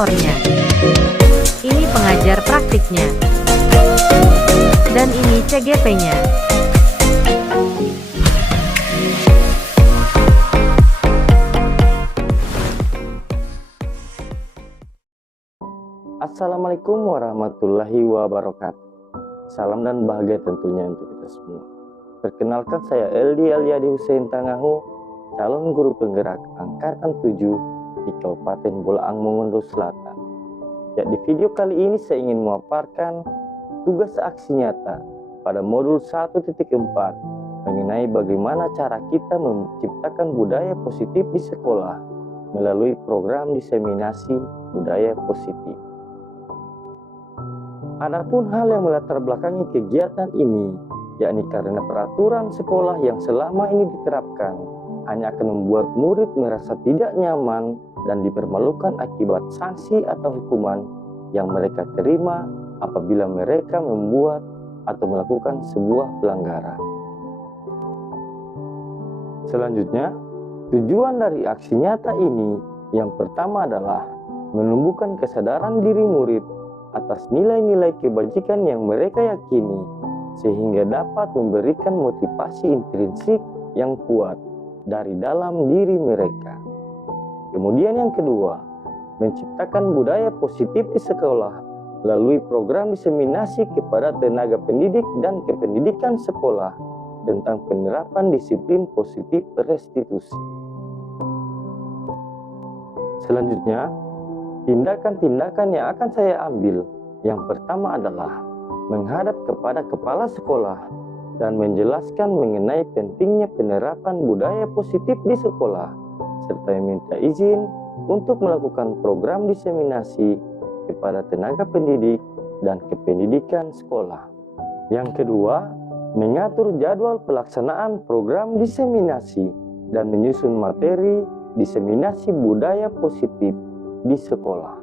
simulatornya. Ini pengajar praktiknya. Dan ini CGP-nya. Assalamualaikum warahmatullahi wabarakatuh. Salam dan bahagia tentunya untuk kita semua. Perkenalkan, saya Eldi Aliadi Hussein Tangahu, calon guru penggerak angkatan 7 di Kabupaten Bolaang Mongondo Selatan. Ya, di video kali ini saya ingin memaparkan tugas aksi nyata pada modul 1.4 mengenai bagaimana cara kita menciptakan budaya positif di sekolah melalui program diseminasi budaya positif. Adapun hal yang melatar belakangi kegiatan ini, yakni karena peraturan sekolah yang selama ini diterapkan hanya akan membuat murid merasa tidak nyaman dan dipermalukan akibat sanksi atau hukuman yang mereka terima apabila mereka membuat atau melakukan sebuah pelanggaran. Selanjutnya, tujuan dari aksi nyata ini yang pertama adalah menumbuhkan kesadaran diri murid atas nilai-nilai kebajikan yang mereka yakini, sehingga dapat memberikan motivasi intrinsik yang kuat dari dalam diri mereka. Kemudian yang kedua, menciptakan budaya positif di sekolah melalui program diseminasi kepada tenaga pendidik dan kependidikan sekolah tentang penerapan disiplin positif restitusi. Selanjutnya, tindakan-tindakan yang akan saya ambil, yang pertama adalah menghadap kepada kepala sekolah dan menjelaskan mengenai pentingnya penerapan budaya positif di sekolah, serta meminta izin untuk melakukan program diseminasi kepada tenaga pendidik dan kependidikan sekolah. Yang kedua, mengatur jadwal pelaksanaan program diseminasi dan menyusun materi diseminasi budaya positif di sekolah.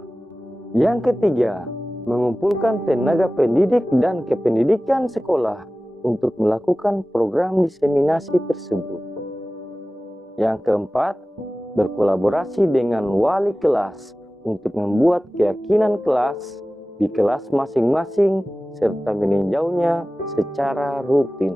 Yang ketiga, mengumpulkan tenaga pendidik dan kependidikan sekolah untuk melakukan program diseminasi tersebut. Yang keempat, berkolaborasi dengan wali kelas untuk membuat keyakinan kelas di kelas masing-masing serta meninjaunya secara rutin.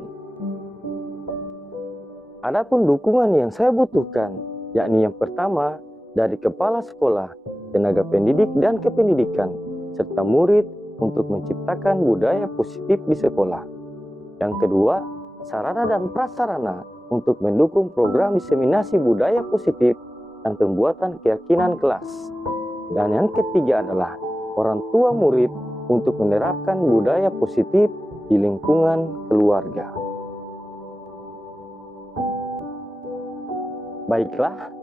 Adapun dukungan yang saya butuhkan, yakni yang pertama, dari kepala sekolah, tenaga pendidik dan kependidikan, serta murid untuk menciptakan budaya positif di sekolah. Yang kedua, sarana dan prasarana untuk mendukung program diseminasi budaya positif dan pembuatan keyakinan kelas. Dan yang ketiga adalah orang tua murid untuk menerapkan budaya positif di lingkungan keluarga. Baiklah,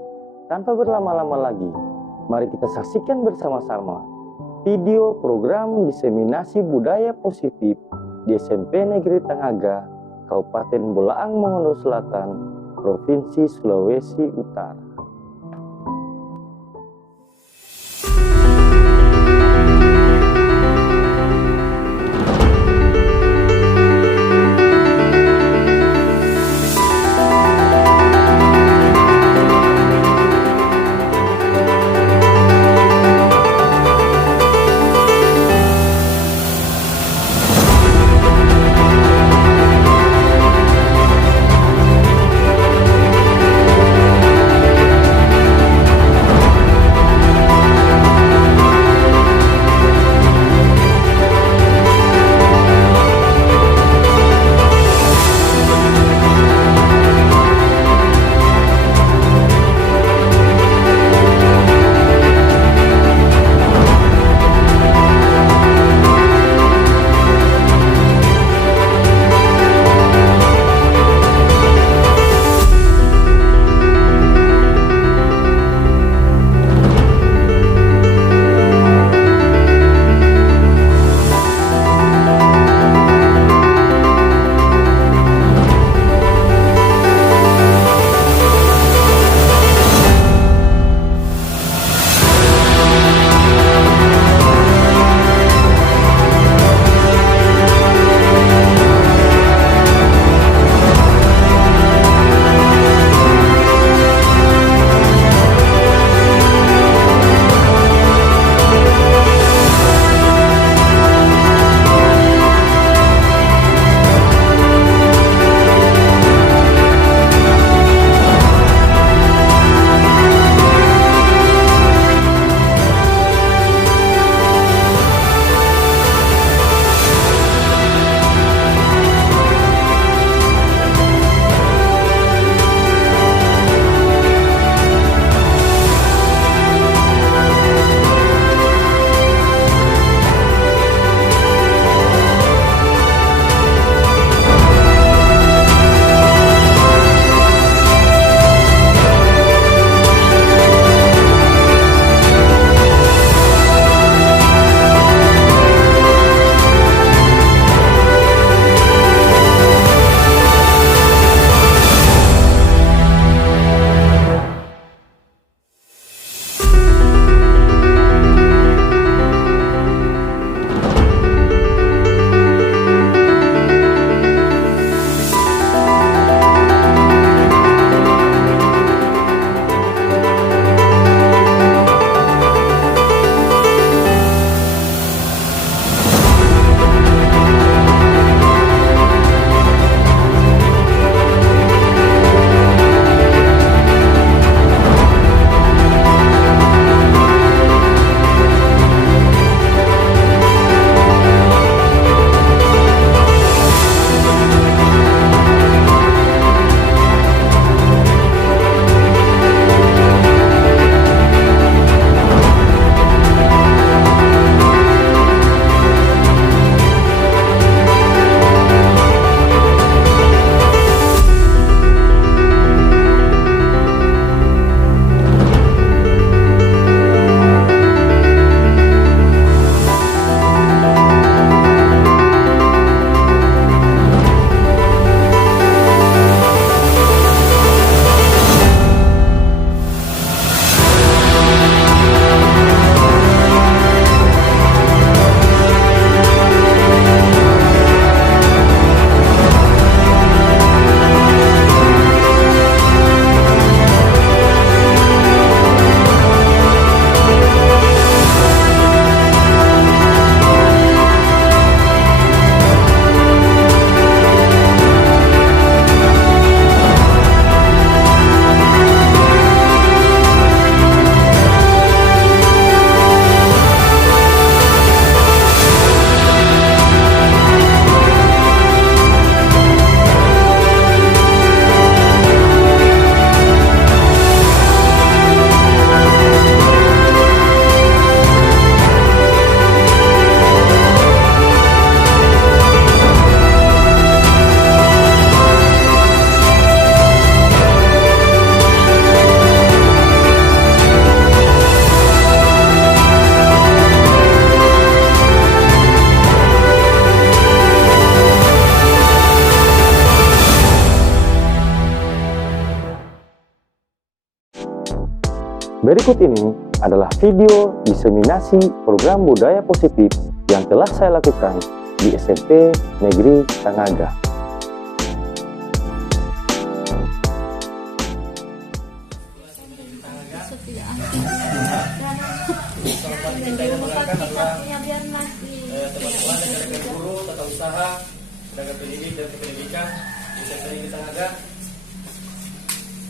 tanpa berlama-lama lagi, mari kita saksikan bersama-sama video program diseminasi budaya positif di SMP Negeri Tangaga, Kabupaten Bolaang Mongondo Selatan, Provinsi Sulawesi Utara. Berikut ini adalah video diseminasi program budaya positif yang telah saya lakukan di SMP Negeri Tangaga. Teman-teman dan rekan guru, tata usaha, tenaga pendidik dan kependidikan di SMP Negeri Tangaga.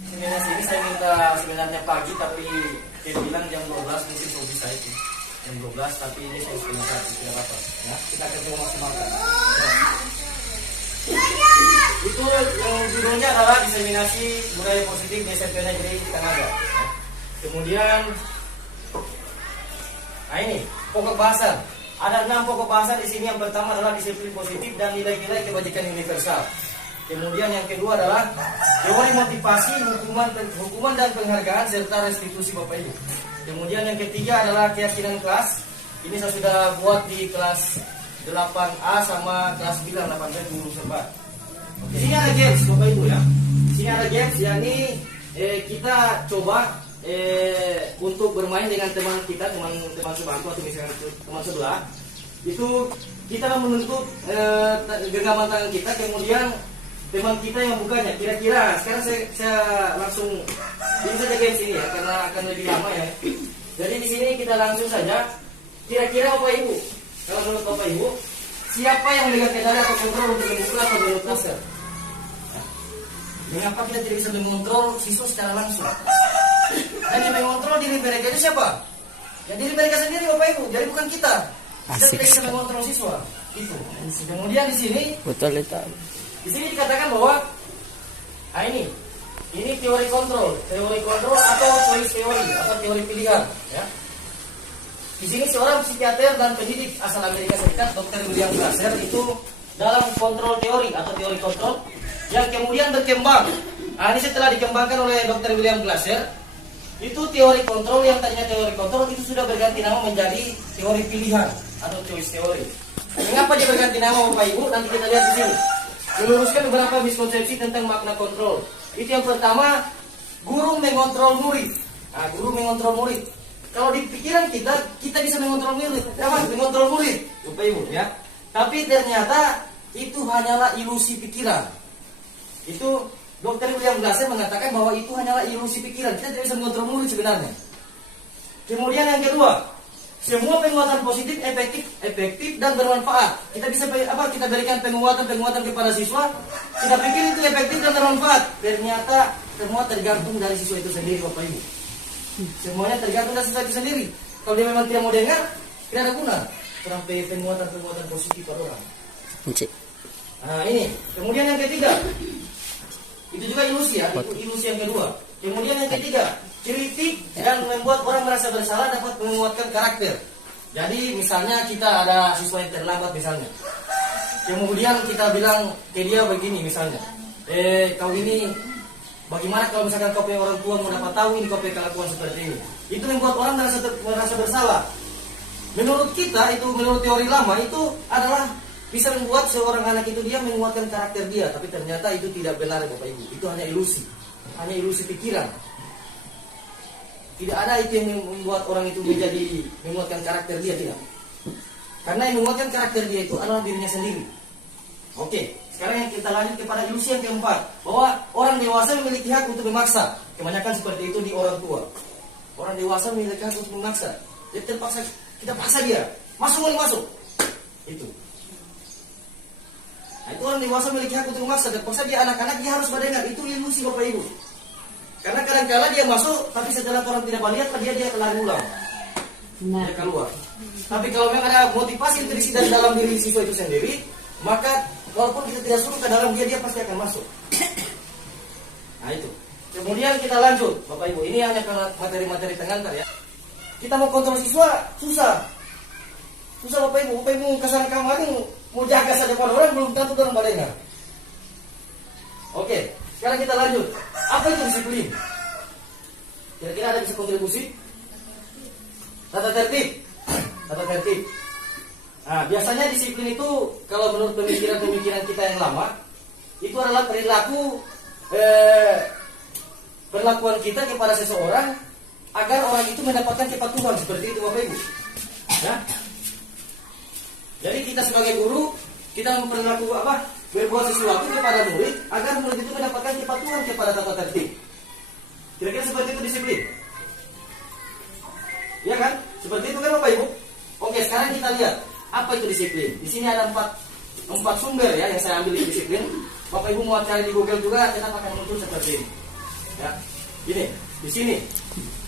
Seminarnya ini saya minta seminarnya pagi, tapi dia bilang jam 12, mungkin saya bisa itu jam 12, tapi ini saya seminarnya tidak apa-apa ya, kita akan coba maksimalkan ya. Itu yang judulnya adalah diseminasi budaya positif di SMP Negeri Tangaga ya. Kemudian ini pokok bahasan. Ada 6 pokok bahasan di sini. Yang pertama adalah disiplin positif dan nilai-nilai kebajikan universal. Kemudian yang kedua adalah teori motivasi, hukuman dan penghargaan serta restitusi Bapak Ibu. Kemudian yang ketiga adalah keyakinan kelas. Ini saya sudah buat di kelas 8A sama kelas 9 8B guru serba. Di sini ada games Bapak Ibu ya. Di sini ada games, yakni kita coba untuk bermain dengan teman kita, teman sebangku atau misalnya teman sebelah. Itu kita menutup genggaman tangan kita, kemudian teman kita yang bukanya. Kira-kira sekarang saya langsung ini saja games ini ya, karena akan lebih lama ya. Jadi di sini kita langsung saja. Kira-kira Bapak Ibu, kalau menurut Bapak Ibu, siapa yang memegang kendali atau kontrol untuk membuka atau menutup masker? Mengapa kita tidak bisa mengontrol siswa secara langsung? Dan yang mengontrol diri mereka itu siapa? Ya diri mereka sendiri Bapak Ibu, jadi bukan kita. Kita tidak bisa mengontrol siswa. Itu. Kemudian di sini betul itu. Di sini dikatakan bahwa ini teori kontrol atau choice teori atau teori pilihan ya. Di sini seorang psikiater dan pendidik asal Amerika Serikat, Dr. William Glasser, itu dalam kontrol teori atau teori kontrol yang kemudian berkembang. Ini setelah dikembangkan oleh Dr. William Glasser, itu teori kontrol yang tadinya teori kontrol itu sudah berganti nama menjadi teori pilihan atau choice teori. Mengapa dia berganti nama Bapak Ibu? Nanti kita lihat di sini. Meluruskan beberapa miskonsepsi tentang makna kontrol. Itu yang pertama, guru mengontrol murid. Guru mengontrol murid. Kalau di pikiran kita bisa mengontrol murid. Mengontrol murid, Bapak Ibu ya. Tapi ternyata itu hanyalah ilusi pikiran. Itu Dr. William Glasser mengatakan bahwa itu hanyalah ilusi pikiran. Kita tidak bisa mengontrol murid sebenarnya. Kemudian yang kedua, semua penguatan positif efektif dan bermanfaat. Kita bisa kita berikan penguatan kepada siswa. Kita pikir itu efektif dan bermanfaat. Ternyata semua tergantung dari siswa itu sendiri Bapak Ibu. Semuanya tergantung dari siswa itu sendiri. Kalau dia memang tidak mau dengar, tidak ada guna. Sampai penguatan positif pada orang. Ini. Kemudian yang ketiga, itu juga ilusi ya, itu ilusi yang kedua. Kemudian yang ketiga, kritik dan membuat orang merasa bersalah dapat menguatkan karakter. Jadi misalnya kita ada siswa yang terlambat misalnya, kemudian kita bilang ke dia begini misalnya, kau ini bagaimana kalau misalkan kau punya orang tua mau dapat tahu ini kau punya kelakuan seperti ini. Itu membuat orang merasa bersalah. Menurut kita itu, menurut teori lama itu adalah bisa membuat seorang anak itu dia menguatkan karakter dia, tapi ternyata itu tidak benar Bapak Ibu. Itu hanya ilusi pikiran. Tidak ada itu yang membuat orang itu menguatkan karakter dia, tidak. Karena yang menguatkan karakter dia itu adalah dirinya sendiri. Oke, sekarang kita lanjut kepada ilusi yang keempat, bahwa orang dewasa memiliki hak untuk memaksa. Kebanyakan seperti itu di orang tua. Orang dewasa memiliki hak untuk memaksa. Jadi terpaksa kita paksa dia, masuk. Itu. Itu orang dewasa memiliki hak untuk memaksa. Terpaksa dia anak-anak dia harus mendengar. Itu ilusi Bapak Ibu. Karena kadang-kala dia masuk, tapi setelah orang tidak melihat, dia lari ulang. Dia keluar. Tapi kalau memang ada motivasi intrinsik dari dalam diri siswa itu sendiri, maka walaupun kita tidak suruh ke dalam dia pasti akan masuk. Itu. Kemudian kita lanjut, Bapak Ibu. Ini hanya materi-materi pengantar ya. Kita mau kontrol siswa susah Bapak Ibu kesana kamar mau jaga saja pada orang belum tentu orang mendengar. Oke, sekarang kita lanjut. Apa itu disiplin? Kira-kira ada bisa kontribusi? Tata tertib. Biasanya disiplin itu kalau menurut pemikiran kita yang lama itu adalah perlakuan kita kepada seseorang agar orang itu mendapatkan kepatuhan seperti itu Bapak Ibu. Ya. Jadi kita sebagai guru, kita memperlakukan berbuat sesuatu kepada murid agar murid itu mendapatkan kepatuhan kepada tata tertib. Kira-kira seperti itu disiplin. Iya kan? Seperti itu kan Bapak Ibu? Oke, sekarang kita lihat apa itu disiplin. Di sini ada empat sumber ya yang saya ambil di disiplin. Bapak Ibu mau cari di Google juga, tetap akan muncul seperti ini. Ya. Ini, di sini.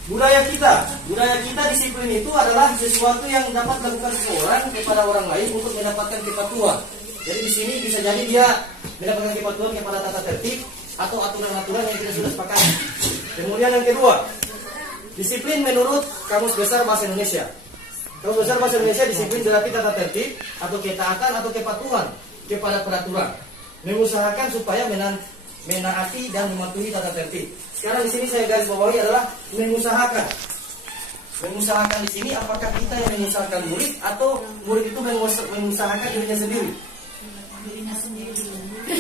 Budaya kita disiplin itu adalah sesuatu yang dapat dilakukan seseorang kepada orang lain untuk mendapatkan kepatuhan. Jadi di sini bisa jadi dia mendapatkan kepatuhan kepada tata tertib atau aturan-aturan yang kita sudah sepakati. Kemudian yang kedua, disiplin menurut Kamus Besar Bahasa Indonesia. Kamus Besar Bahasa Indonesia, disiplin berarti tata tertib atau ketaatan atau kepatuhan kepada peraturan. Mengusahakan supaya menaati dan mematuhi tata tertib. Sekarang di sini saya garis bawahi adalah mengusahakan. Mengusahakan di sini apakah kita yang mengusahakan murid atau murid itu mengusahakan dirinya sendiri?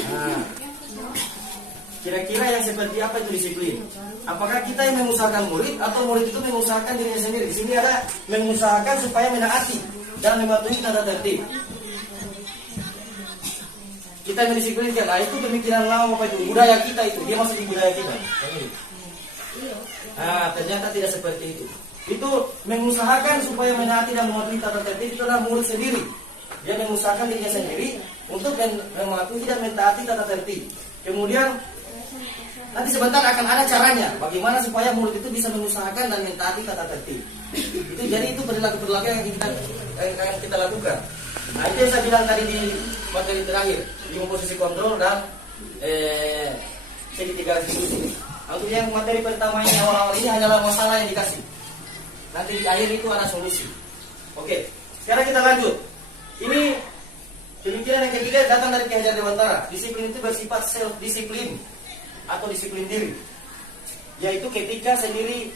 Nah, kira-kira yang seperti apa itu disiplin? Apakah kita yang mengusahakan murid atau murid itu mengusahakan dirinya sendiri? Di sini ada mengusahakan supaya menaati dan mematuhi tata tertib. Kita mendisiplinkan, nah itu pemikiran lama Bapak Ibu, budaya kita itu, dia masuk di budaya kita. Nah, ternyata tidak seperti itu. Itu mengusahakan supaya menaati dan mematuhi tata tertib itu adalah murid sendiri. Dia mengusahakan dirinya sendiri untuk mematuhi dan mentaati tata tertib. Kemudian nanti sebentar akan ada caranya bagaimana supaya murid itu bisa mengusahakan dan mentaati tata tertib. Itu jadi itu perilaku-perilaku yang kita lakukan. Nah, itu yang saya bilang tadi di materi terakhir, di komposisi kontrol dan segitiga restitusi. Untuk yang materi pertama ini awal-awal ini hanyalah masalah yang dikasih. Nanti di akhir itu ada solusi. Oke, sekarang kita lanjut. Ini pemikiran yang ketiga datang dari Ki Hajar Dewantara. Disiplin itu bersifat self disiplin atau disiplin diri. Yaitu kita sendiri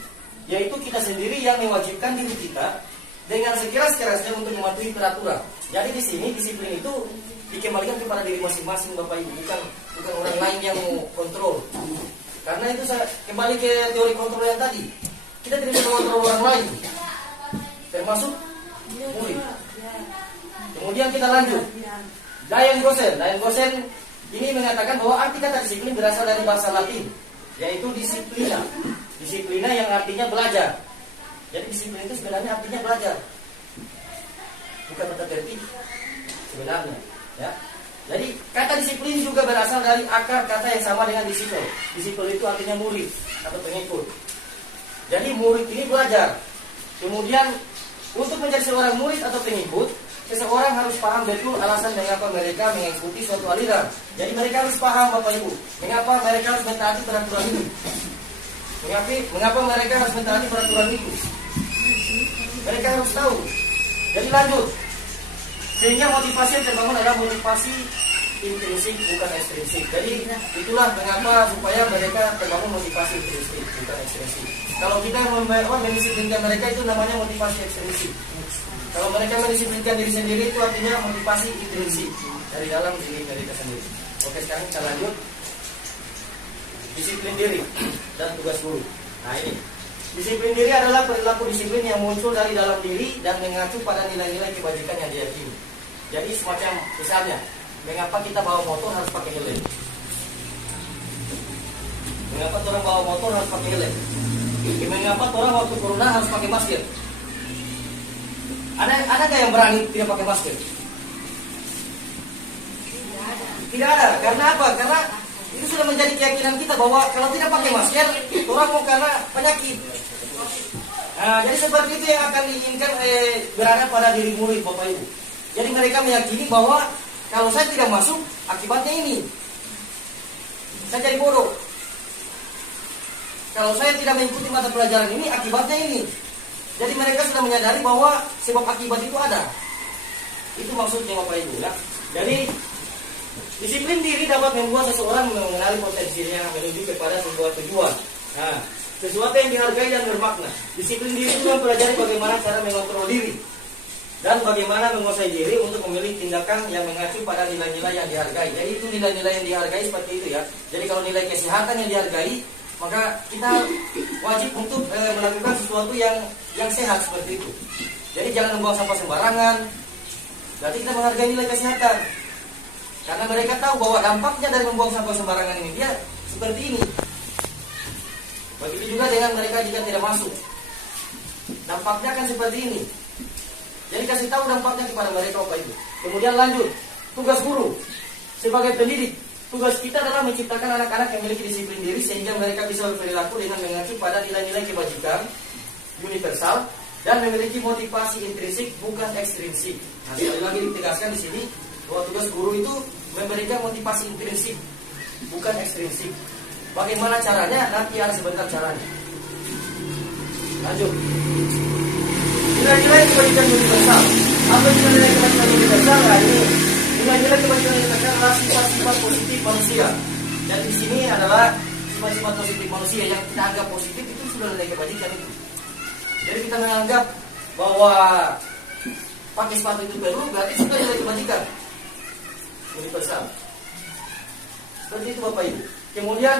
yang mewajibkan diri kita dengan sekeras-kerasnya untuk mematuhi peraturan. Jadi di sini disiplin itu dikembalikan kepada diri masing-masing Bapak Ibu, bukan orang lain yang mau kontrol. Karena itu saya kembali ke teori kontrol yang tadi. Kita tidak bisa kontrol orang lain, termasuk murid. Kemudian kita lanjut. Dian Goosen ini mengatakan bahwa arti kata disiplin berasal dari bahasa Latin, yaitu disiplina. Disiplina yang artinya belajar. Jadi disiplin itu sebenarnya artinya belajar, bukan tata tertib sebenarnya. Ya. Jadi kata disiplin juga berasal dari akar kata yang sama dengan disiplin. Disiplin itu artinya murid atau pengikut. Jadi murid ini belajar. Kemudian untuk menjadi seorang murid atau pengikut, seseorang harus paham betul alasan mengapa mereka mengikuti suatu aliran. Jadi mereka harus paham Bapak Ibu, mengapa mereka harus mentaati peraturan itu. Mengapa mereka harus mentaati peraturan itu. Mereka harus tahu. Jadi lanjut. Sehingga motivasi yang terbangun adalah motivasi intrinsik bukan ekstrinsik. Jadi itulah mengapa supaya mereka terbangun motivasi intrinsik bukan ekstrinsik. Kalau kita mendisiplinkan mereka itu namanya motivasi ekstrinsik. Kalau mereka mendisiplinkan diri sendiri itu artinya motivasi intrinsik dari dalam diri mereka sendiri. Oke, sekarang kita lanjut. Disiplin diri dan tugas guru. Nah ini. Disiplin diri adalah perilaku disiplin yang muncul dari dalam diri dan mengacu pada nilai-nilai kebajikan yang diyakini. Jadi semacam misalnya, mengapa kita bawa motor harus pakai helm? Mengapa orang bawa motor harus pakai helm? Mengapa orang waktu corona harus pakai masker? Ada nggak yang berani tidak pakai masker? Tidak ada. Karena apa? Karena itu sudah menjadi keyakinan kita bahwa kalau tidak pakai masker, orang mau kena penyakit. Nah, jadi seperti itu yang akan diinginkan berada pada diri murid Bapak Ibu. Jadi mereka meyakini bahwa kalau saya tidak masuk, akibatnya ini. Saya jadi bodoh. Kalau saya tidak mengikuti mata pelajaran ini, akibatnya ini. Jadi mereka sudah menyadari bahwa sebab akibat itu ada. Itu maksudnya Bapak Ibu ya. Jadi disiplin diri dapat membuat seseorang mengenali potensinya menuju kepada sebuah tujuan. Nah, sesuatu yang dihargai dan bermakna. Disiplin diri itu mempelajari bagaimana cara mengontrol diri dan bagaimana menguasai diri untuk memilih tindakan yang mengacu pada nilai-nilai yang dihargai. Jadi itu nilai-nilai yang dihargai seperti itu ya. Jadi kalau nilai kesehatan yang dihargai, maka kita wajib untuk melakukan sesuatu yang sehat seperti itu. Jadi jangan membuang sampah sembarangan. Berarti kita menghargai nilai kesehatan. Karena mereka tahu bahwa dampaknya dari membuang sampah sembarangan ini dia seperti ini. Begitu juga dengan mereka jika tidak masuk. Dampaknya akan seperti ini. Jadi kasih tahu dampaknya kepada mereka Bapak Ibu. Kemudian lanjut, tugas guru sebagai pendidik. Tugas kita adalah menciptakan anak-anak yang memiliki disiplin diri sehingga mereka bisa berperilaku dengan mengacu pada nilai-nilai kebajikan universal dan memiliki motivasi intrinsik bukan ekstrinsik. Nah, sekali lagi ditegaskan di sini bahwa tugas guru itu memberikan motivasi intrinsik bukan ekstrinsik. Bagaimana caranya? Nanti ada sebentar caranya. Lanjut. Nilai-nilai kebajikan universal. Apa nilai-nilai kebajikan universal? Nah, ini nilai-nilai kebajikan universal adalah sifat-sifat positif manusia. Dan di sini adalah sifat-sifat positif manusia yang kita anggap positif itu sudah nilai kebajikan itu. Jadi kita menganggap bahwa pakai sepatu itu perlu, berarti sudah nilai kebajikan universal. Seperti itu Bapak Ibu. Kemudian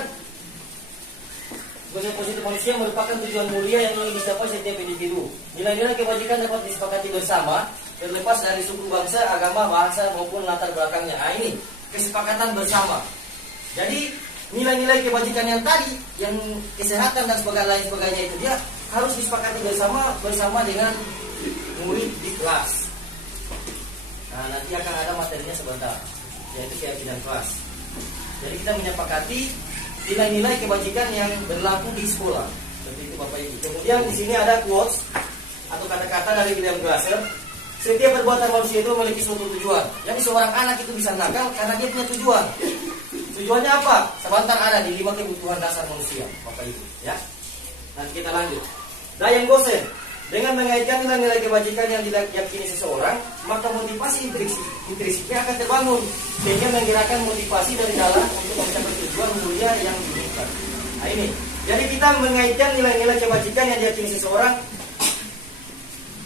tujuan positif manusia merupakan tujuan mulia yang ingin dicapai setiap individu. Nilai-nilai kebajikan dapat disepakati bersama, terlepas dari suku, bangsa, agama, bahasa maupun latar belakangnya. Nah, ini kesepakatan bersama. Jadi nilai-nilai kebajikan yang tadi, yang kesehatan dan sebagainya itu dia harus disepakati bersama dengan murid di kelas. Nah, nanti akan ada materinya sebentar, yaitu keyakinan kelas. Jadi kita menyepakati nilai-nilai kebajikan yang berlaku di sekolah. Seperti itu Bapak Ibu. Kemudian di sini ada quotes atau kata-kata dari William Glasser. Setiap perbuatan manusia itu memiliki suatu tujuan. Jadi seorang anak itu bisa nakal karena dia punya tujuan. Tujuannya apa? Sebentar ada di 5 kebutuhan dasar manusia, Bapak Ibu. Ya. Nanti kita lanjut. Diane Gossen, dengan mengaitkan nilai-nilai kebajikan yang diyakini seseorang, maka motivasi intrinsiknya akan terbangun, sehingga menggerakkan motivasi dari dalam untuk mencapai tujuan mulia yang diinginkan. Nah ini, jadi kita mengaitkan nilai-nilai kebajikan yang diyakini seseorang,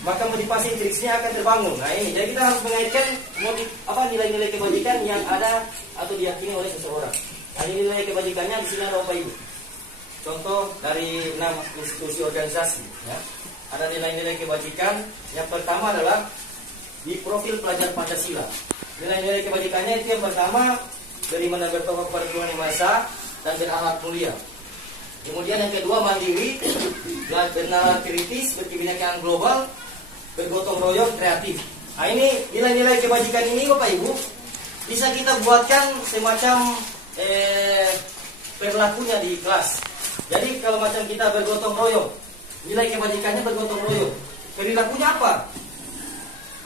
maka motivasi intrinsiknya akan terbangun. Nah ini, jadi kita harus mengaitkan nilai-nilai kebajikan yang ada atau diyakini oleh seseorang. Nah ini nilai kebajikannya di sini ada Bapak Ibu. Contoh dari 6 institusi organisasi. Ya. Ada nilai-nilai kebajikan. Yang pertama adalah di profil pelajar Pancasila. Nilai-nilai kebajikannya itu yang pertama, beriman dan bertakwa kepada Tuhan Yang Maha Esa dan berakhlak mulia. Kemudian yang kedua, mandiri, bernalar kritis, berkebinekaan global, bergotong royong, kreatif. Nah ini nilai-nilai kebajikan ini Bapak Ibu bisa kita buatkan semacam perilakunya di kelas. Jadi kalau macam kita bergotong royong, nilai kebajikannya bergotong royong. Perilakunya apa?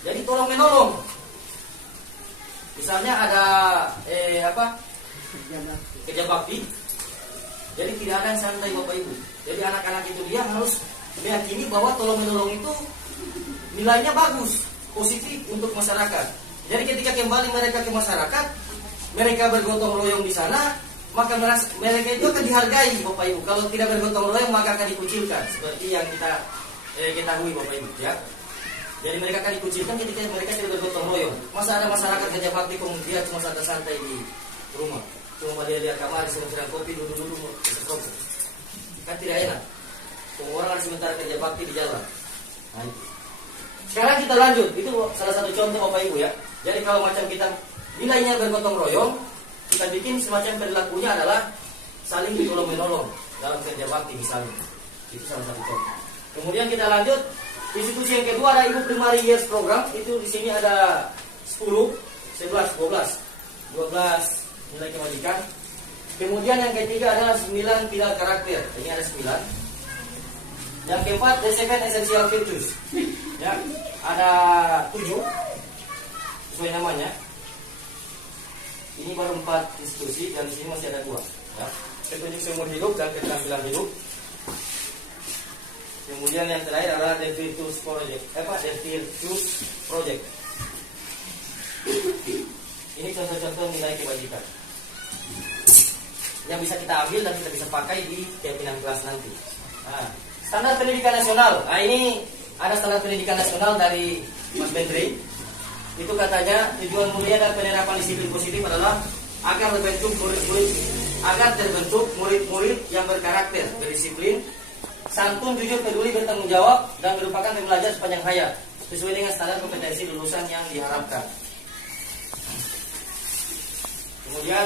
Jadi tolong menolong. Misalnya ada kerja bakti. Jadi tidak ada yang santai Bapak Ibu. Jadi anak-anak itu dia harus meyakini bahwa tolong menolong itu nilainya bagus, positif untuk masyarakat. Jadi ketika kembali mereka ke masyarakat, mereka bergotong royong di sana, maka mereka itu akan dihargai Bapak Ibu. Kalau tidak bergotong royong maka akan dikucilkan, seperti yang kita ketahui Bapak Ibu ya. Jadi mereka akan dikucilkan ketika mereka tidak bergotong royong. Masa ada masyarakat kerja bakti kemudian cuma santai-santai di rumah, cuma dia kamar sedang kopi duduk-duduk kopi, kan tidak enak. Semua orang ada sementara kerja bakti di jalan. Nah, itu. Sekarang kita lanjut, itu salah satu contoh Bapak Ibu ya. Jadi kalau macam kita nilainya bergotong royong, kita bikin semacam perilakunya adalah saling tolong menolong dalam kerja bakti misalnya. Itu salah satu contoh. Kemudian kita lanjut, institusi yang kedua ada Ibu Primary Years Program. Itu di sini ada 10, 11, 12 nilai kebajikan. Kemudian yang ketiga adalah 9 pilar karakter. Ini ada 9. Yang keempat, the 7 essential virtues. Ya, ada 7 sesuai namanya. Ini baru 4 institusi dan di sini masih ada 2. Ya. Petunjuk seumur hidup dan keterampilan hidup. Kemudian yang terakhir adalah The Virtues Project. The Virtues Project. Ini contoh-contoh nilai kebajikan yang bisa kita ambil dan kita bisa pakai di keyakinan kelas nanti. Nah, standar pendidikan nasional. Nah ini ada standar pendidikan nasional dari Mas Menteri. Itu katanya tujuan mulia dan penerapan disiplin positif adalah agar terbentuk murid-murid yang berkarakter, berdisiplin, santun, jujur, peduli, bertanggung jawab, dan merupakan pembelajar sepanjang hayat sesuai dengan standar kompetensi lulusan yang diharapkan. Kemudian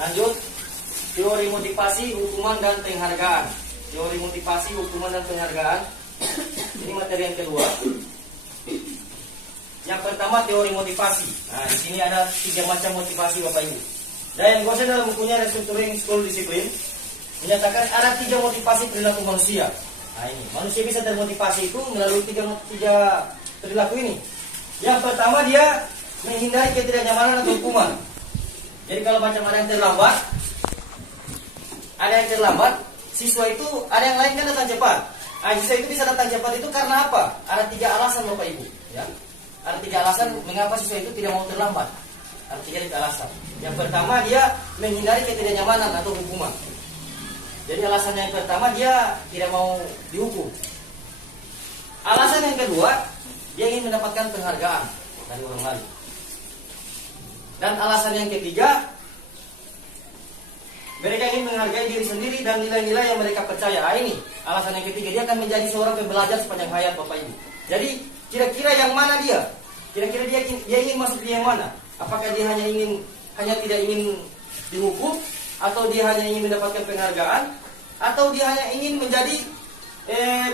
lanjut, teori motivasi, hukuman, dan penghargaan. Teori motivasi, hukuman, dan penghargaan. Ini materi yang kedua. Yang pertama, teori motivasi. Nah, di sini ada 3 macam motivasi, Bapak Ibu. Dan Goshen dalam bukunya Restructuring School Discipline menyatakan ada 3 motivasi perilaku manusia. Nah, ini manusia bisa termotivasi itu melalui tiga perilaku ini. Yang pertama, dia menghindari ketidaknyamanan atau hukuman. Jadi kalau macam ada yang terlambat, siswa itu ada yang lain kan datang cepat. Nah, siswa itu bisa datang cepat itu karena apa? Ada 3 alasan, Bapak Ibu. Ya, ada 3 alasan mengapa siswa itu tidak mau terlambat. Ada 3 alasan. Yang pertama, dia menghindari ketidaknyamanan atau hukuman. Jadi alasan yang pertama, dia tidak mau dihukum. Alasan yang kedua, dia ingin mendapatkan penghargaan dari orang lain. Dan alasan yang ketiga, mereka ingin menghargai diri sendiri dan nilai-nilai yang mereka percaya. Ini alasan yang ketiga, dia akan menjadi seorang pembelajar sepanjang hayat, Bapak Ibu. Jadi kira-kira yang mana dia? Kira-kira dia ingin masuk di yang mana? Apakah dia hanya tidak ingin dihukum, atau dia hanya ingin mendapatkan penghargaan, atau dia hanya ingin menjadi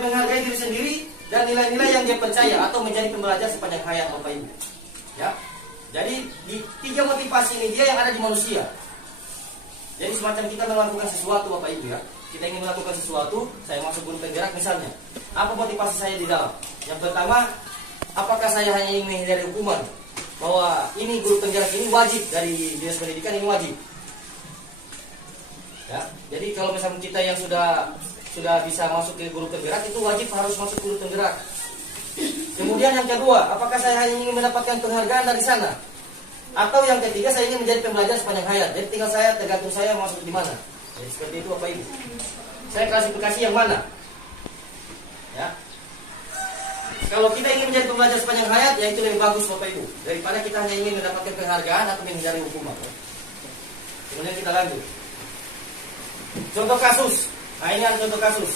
menghargai diri sendiri dan nilai-nilai yang dia percaya, atau menjadi pembelajar sepanjang hayat, Bapak Ibu. Ya. Jadi di 3 motivasi ini dia yang ada di manusia. Jadi semacam kita melakukan sesuatu, Bapak Ibu, ya. Kita ingin melakukan sesuatu, saya masuk guru penggerak misalnya. Apa motivasi saya di dalam? Yang pertama, apakah saya hanya ingin menghindari hukuman? Bahwa ini guru penggerak ini wajib dari dinas pendidikan, ini wajib. Ya, jadi kalau misalnya kita yang sudah bisa masuk ke guru penggerak, itu wajib harus masuk guru penggerak. Kemudian yang kedua, apakah saya hanya ingin mendapatkan penghargaan dari sana? Atau yang ketiga, saya ingin menjadi pembelajar sepanjang hayat. Jadi tinggal tergantung saya masuk di mana. Jadi seperti itu, Bapak Ibu. Saya klasifikasi yang mana? Ya. Kalau kita ingin menjadi pembelajar sepanjang hayat, ya itu lebih bagus, Bapak Ibu, daripada kita hanya ingin mendapatkan penghargaan atau menghindari hukuman. Kemudian kita lanjut. Contoh kasus. Nah, ini ada contoh kasus.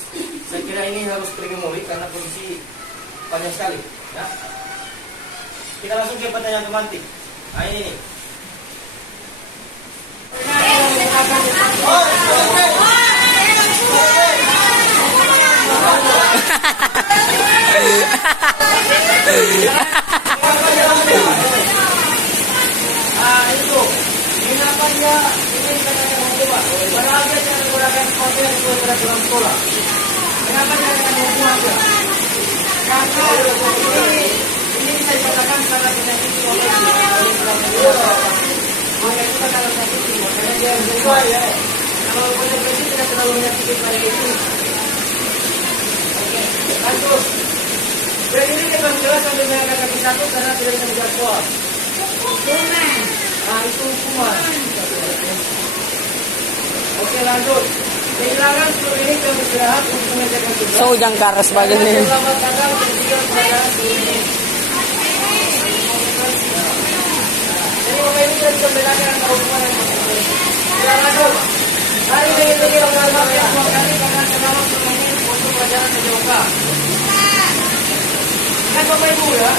Saya kira ini harus memori karena posisi panjang sekali. Ya. Kita langsung ke pertanyaan pemantik. Nah, ini nih. Itu kenapa dia ingin menggunakan hukuman? Padahal dia jangan menggunakan konten sesuai peraturan sekolah. Kenapa dia akan hukuman dia? Karena ini bisa dikatakan karena penyakit oleh maka itu kan alasan itu, makanya dia sesuai ya. Kalau konsekuensi tidak terlalu menyakiti pada itu. Oke, lanjut. Berarti kita menjelas sambil mengangkat kaki 1 karena tidak bisa menjawab soal. Hukuman. Nah, itu hukuman. Oke, lanjut. Kehilangan 10 menit yang beristirahat untuk mengerjakan tugas. So, jangkar sebagai ini. Selamat datang bertiga kepada 10 menit. Jadi Bapak Ibu sudah bisa membedakan antara hukuman dan hukuman. Kita lanjut. Hari ini bagi orang-orang yang 2 kali karena selama 10 menit untuk pelajaran PJOK. Kan Bapak Ibu ya?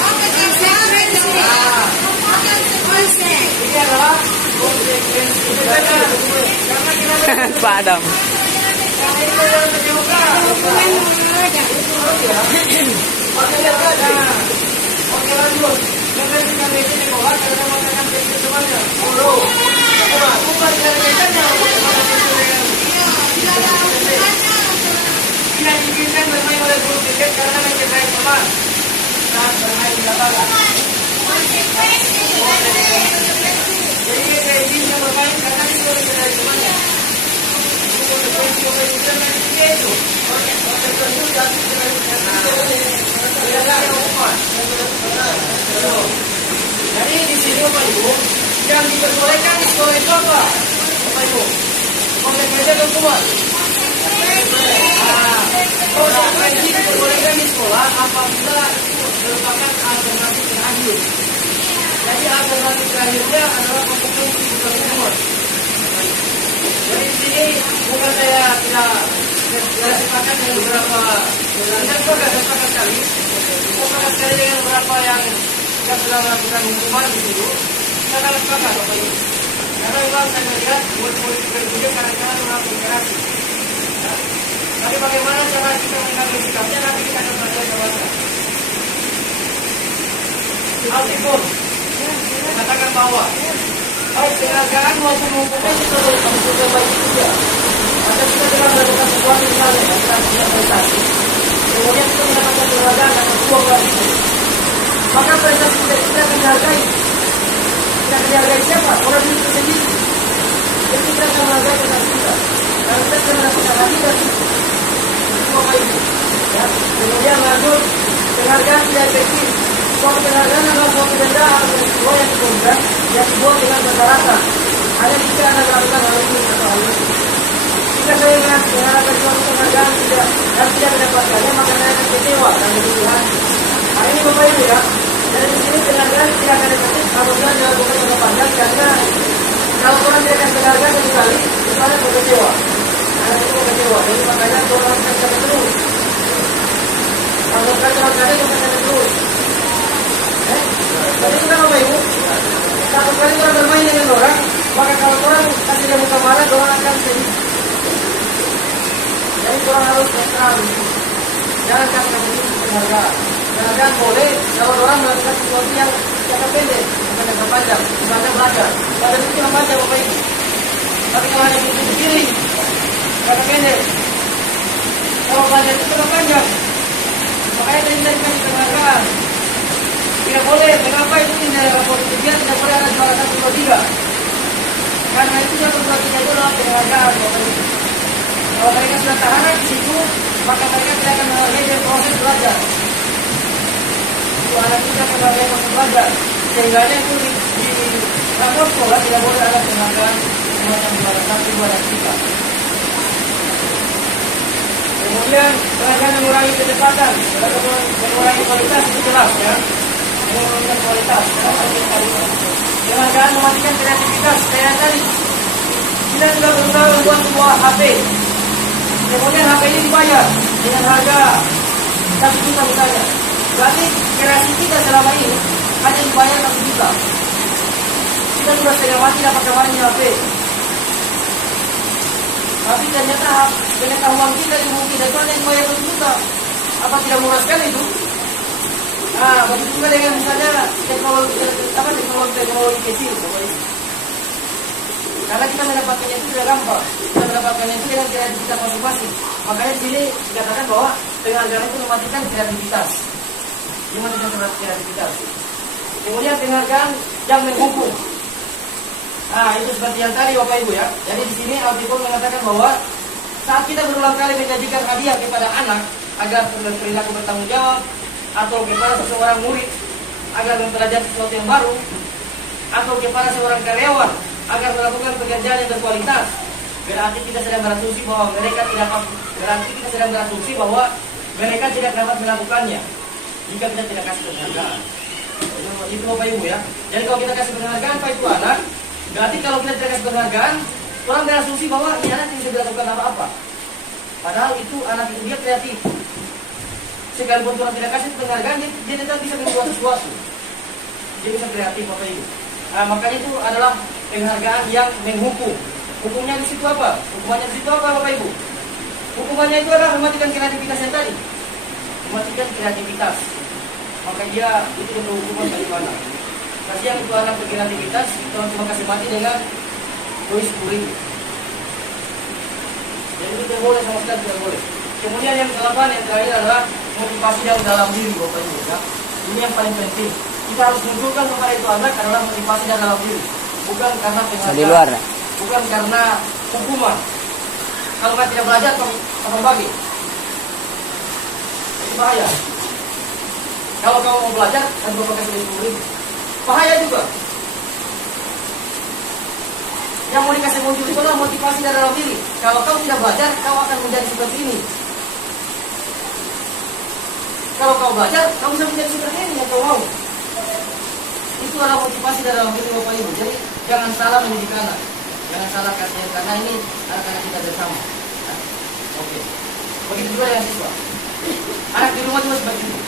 Ini adalah konsekuensi. Karena kita Pak Adam. karena ini pelajaran PJOK. Itu harus ya. Oke, lanjut. Jangan kita meja di bawah karena makanan kecil semuanya. Bukan dari mejanya. Tidak diizinkan bermain oleh guru tiket karena mencederai teman saat bermain di lapangan. Jadi dia izinkan bermain karena itu mencederai temannya. Konsekuensi oleh tidak main dia itu. Konsekuensi sudah tidak ada hukuman. Jadi di sini Bapak Ibu yang diperbolehkan di sekolah itu apa? Bapak Ibu, konsekuensi atau hukuman? Konsekuensi diperbolehkan di sekolah apabila itu merupakan alternatif terakhir. Jadi alternatif terakhirnya adalah konsekuensi bukan hukuman. Jadi di sini bukan saya tidak Saya sepakat dengan beberapa, tidak sepakat sekali. Saya sepakat sekali dengan beberapa yang sudah melakukan hukuman di situ. Saya sangat sepakat Bapak Ibu. Karena memang saya melihat murid-murid berkuliah kadang-kadang melakukan interaksi. Ya. Tapi bagaimana cara kita mengambil sikapnya nanti kita akan pelajari sama-sama. Al-Tifun mengatakan bahwa baik penghargaan maupun hukuman itu sudah baik juga. Maka kita telah melakukan sesuatu misalnya kita punya prestasi, kemudian kita mendapatkan penghargaan dan uang dari itu. Maka prestasi kita akan dihargai. Kita akan dihargai siapa? Orang itu sendiri. Jadi kita akan menghargai prestasi kita. Karena kita akan mendapatkan hadiah dari itu. Itu Bapak Ibu. Ya. Kemudian lanjut, penghargaan tidak efektif. Suatu penghargaan adalah suatu benda atau peristiwa yang ditunjukkan yang dibuat dengan masyarakat. Hanya jika Anda melakukan hal ini atau hal itu. Jika saya mengharapkan suatu penghargaan dan tidak mendapatkannya, maka saya akan kecewa dan bersedih hati. Hari ini Bapak Ibu ya, dari sini penghargaan tidak akan efektif apabila dilakukan jangka panjang, karena kalau orang tidak akan penghargaan satu kali, itu akan berkecewa. Anak itu berkecewa, jadi makanya orang akan sampai terus. Kalau orang kadang itu sampai terus. Jadi kita Bapak Ibu, satu kali orang bermain dengan orang, maka kalau orang kasih dia muka marah, orang akan sedih. Jadi orang harus netral. Jangan kasih penghargaan. Penghargaan boleh kalau orang melakukan sesuatu yang jangka pendek, bukan jangka panjang. Misalnya belajar. Belajar itu jangka panjang Bapak Ibu. Tapi kalau hanya itu diri, jangka pendek. Kalau belajar itu jangka panjang, makanya kita dikasih penghargaan. Tidak boleh, mengapa itu tidak rapor ujian tidak boleh ada juara 1, 2, 3. Karena itu 1, 2, 3 itu adalah penghargaan. Kalau mereka sudah tahanan di situ, maka mereka tidak akan menghargai proses belajar. Itu anak kita akan menghargai proses belajar. Sehingga itu di rapor sekolah tidak boleh ada penghargaan semacam juara 1, 2, dan 3. Kemudian penghargaan mengurangi kecepatan, mengurangi kualitas itu jelas ya. Menurunkan kualitas, penghargaan mematikan kreativitas. Kayak tadi kita sudah berusaha membuat sebuah HP, kemudian HP ini dibayar dengan harga 1 juta misalnya. Berarti kreasi kita selama ini hanya dibayar 1 juta. Kita sudah setengah mati dapat kemarin HP, tapi ternyata uang kita di buku kita itu hanya dibayar 1 juta. Apa tidak murah sekali itu? Nah, begitu juga dengan misalnya teknologi kecil, karena kita mendapatkannya itu tidak gampang. Kita mendapatkannya itu dengan kreativitas masing-masing. Makanya di sini dikatakan bahwa penghargaan itu mematikan kreativitas. Mematikan kreativitas. Kemudian penghargaan yang menghukum. Nah, itu seperti yang tadi Bapak Ibu ya. Jadi di sini Al-Tifun mengatakan bahwa saat kita berulang kali menjanjikan hadiah kepada anak agar berperilaku bertanggung jawab, atau kepada seseorang murid agar mempelajari sesuatu yang baru, atau kepada seorang karyawan agar melakukan pekerjaan yang berkualitas, berarti kita sedang berasumsi bahwa mereka tidak dapat melakukannya jika kita tidak kasih penghargaan. Itu Bapak Ibu ya. Jadi kalau kita kasih penghargaan Pak itu anak, berarti kalau kita tidak kasih penghargaan, orang berasumsi bahwa ini anak tidak bisa melakukan apa-apa. Padahal itu anak itu dia kreatif. Sekalipun Tuhan tidak kasih penghargaan, dia tetap bisa membuat sesuatu. Dia bisa kreatif Bapak Ibu. Nah, makanya itu adalah penghargaan yang menghukum. Hukumnya di situ apa? Hukumannya di situ apa Bapak Ibu? Hukumannya itu adalah mematikan kreativitas yang tadi. Mematikan kreativitas. Maka dia itu untuk hukuman bagaimana? Kasih yang itu anak berkreativitas, Tuhan cuma kasih mati dengan tulis 10.000. Jadi itu tidak boleh, sama sekali tidak boleh. Kemudian yang ke-8 yang terakhir adalah motivasi yang dalam diri Bapak Ibu ya. Ini yang paling penting. Kita harus munculkan kepada itu anak adalah motivasi yang dalam diri, bukan karena penghargaan, bukan karena hukuman. Kalau mereka tidak belajar, apa bagi? Itu bahaya. Kalau kamu mau belajar, dan Bapak kasih 10.000, bahaya juga. Yang mau dikasih muncul itu adalah motivasi dari dalam diri. Kalau kau tidak belajar, kau akan menjadi seperti ini. Kalau kau belajar, kau bisa menjadi seperti ini yang kau mau. Itu adalah motivasi dari dalam diri Bapak Ibu. Jadi jangan salah mendidik anak, jangan salah kasihan, karena ini anak-anak kita bersama. Oke. Begitu juga dengan siswa. Anak di rumah juga seperti itu.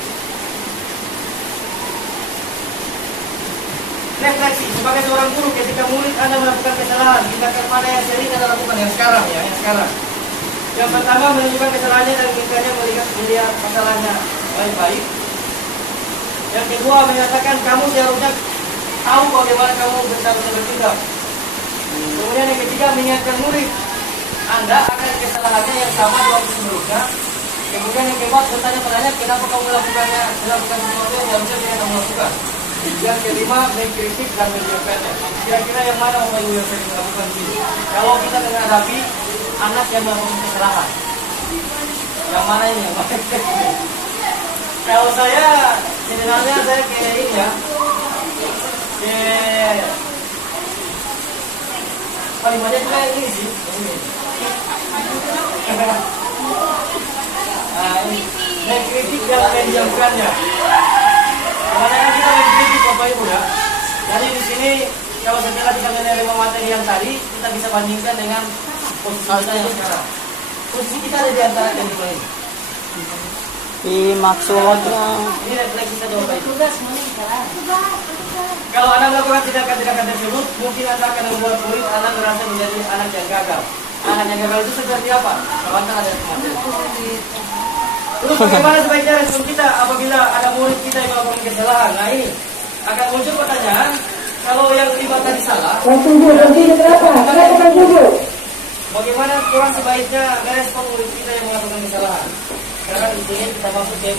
Refleksi sebagai seorang guru ketika murid Anda melakukan kesalahan, tindakan mana yang sering Anda lakukan yang sekarang ya, yang sekarang. Yang pertama menunjukkan kesalahannya dan mintanya melihat kesalahannya baik-baik. Yang kedua menyatakan kamu seharusnya tahu bagaimana kamu seharusnya bertindak. Kemudian yang ketiga mengingatkan murid Anda akan kesalahannya yang sama di waktu sebelumnya. Kemudian yang keempat bertanya kenapa kamu melakukan sesuatu yang harusnya tidak kamu lakukan. Yang kelima mengkritik dan menjawabnya. Kira-kira yang mana Bapak Ibu yang sering melakukan ini? Kalau kita menghadapi anak yang melakukan kesalahan, yang mana ini? Kalau saya sebenarnya saya kayak ini ya, paling banyak juga ini sih. Ini mengkritik dan menjauhkannya. Kebanyakan kita mengkritik Bapak Ibu ya. Jadi di sini kalau setelah kita menerima materi yang tadi, kita bisa bandingkan dengan posisi kita yang sekarang. Posisi kita ada di antara kedua ini. Maksudnya ini refleksi saja Bapak Ibu. Kalau Anda melakukan tindakan-tindakan tersebut, mungkin Anda akan membuat murid Anda merasa menjadi anak yang gagal. Anak yang gagal itu seperti apa? Kalau Anda ada materi. Terus bagaimana sebaiknya respon kita apabila ada murid kita yang melakukan kesalahan? Nah ini akan muncul pertanyaan, kalau yang terlibat tadi salah, bagaimana kurang sebaiknya merespon murid kita yang melakukan kesalahan? Karena di sini kita masuk ke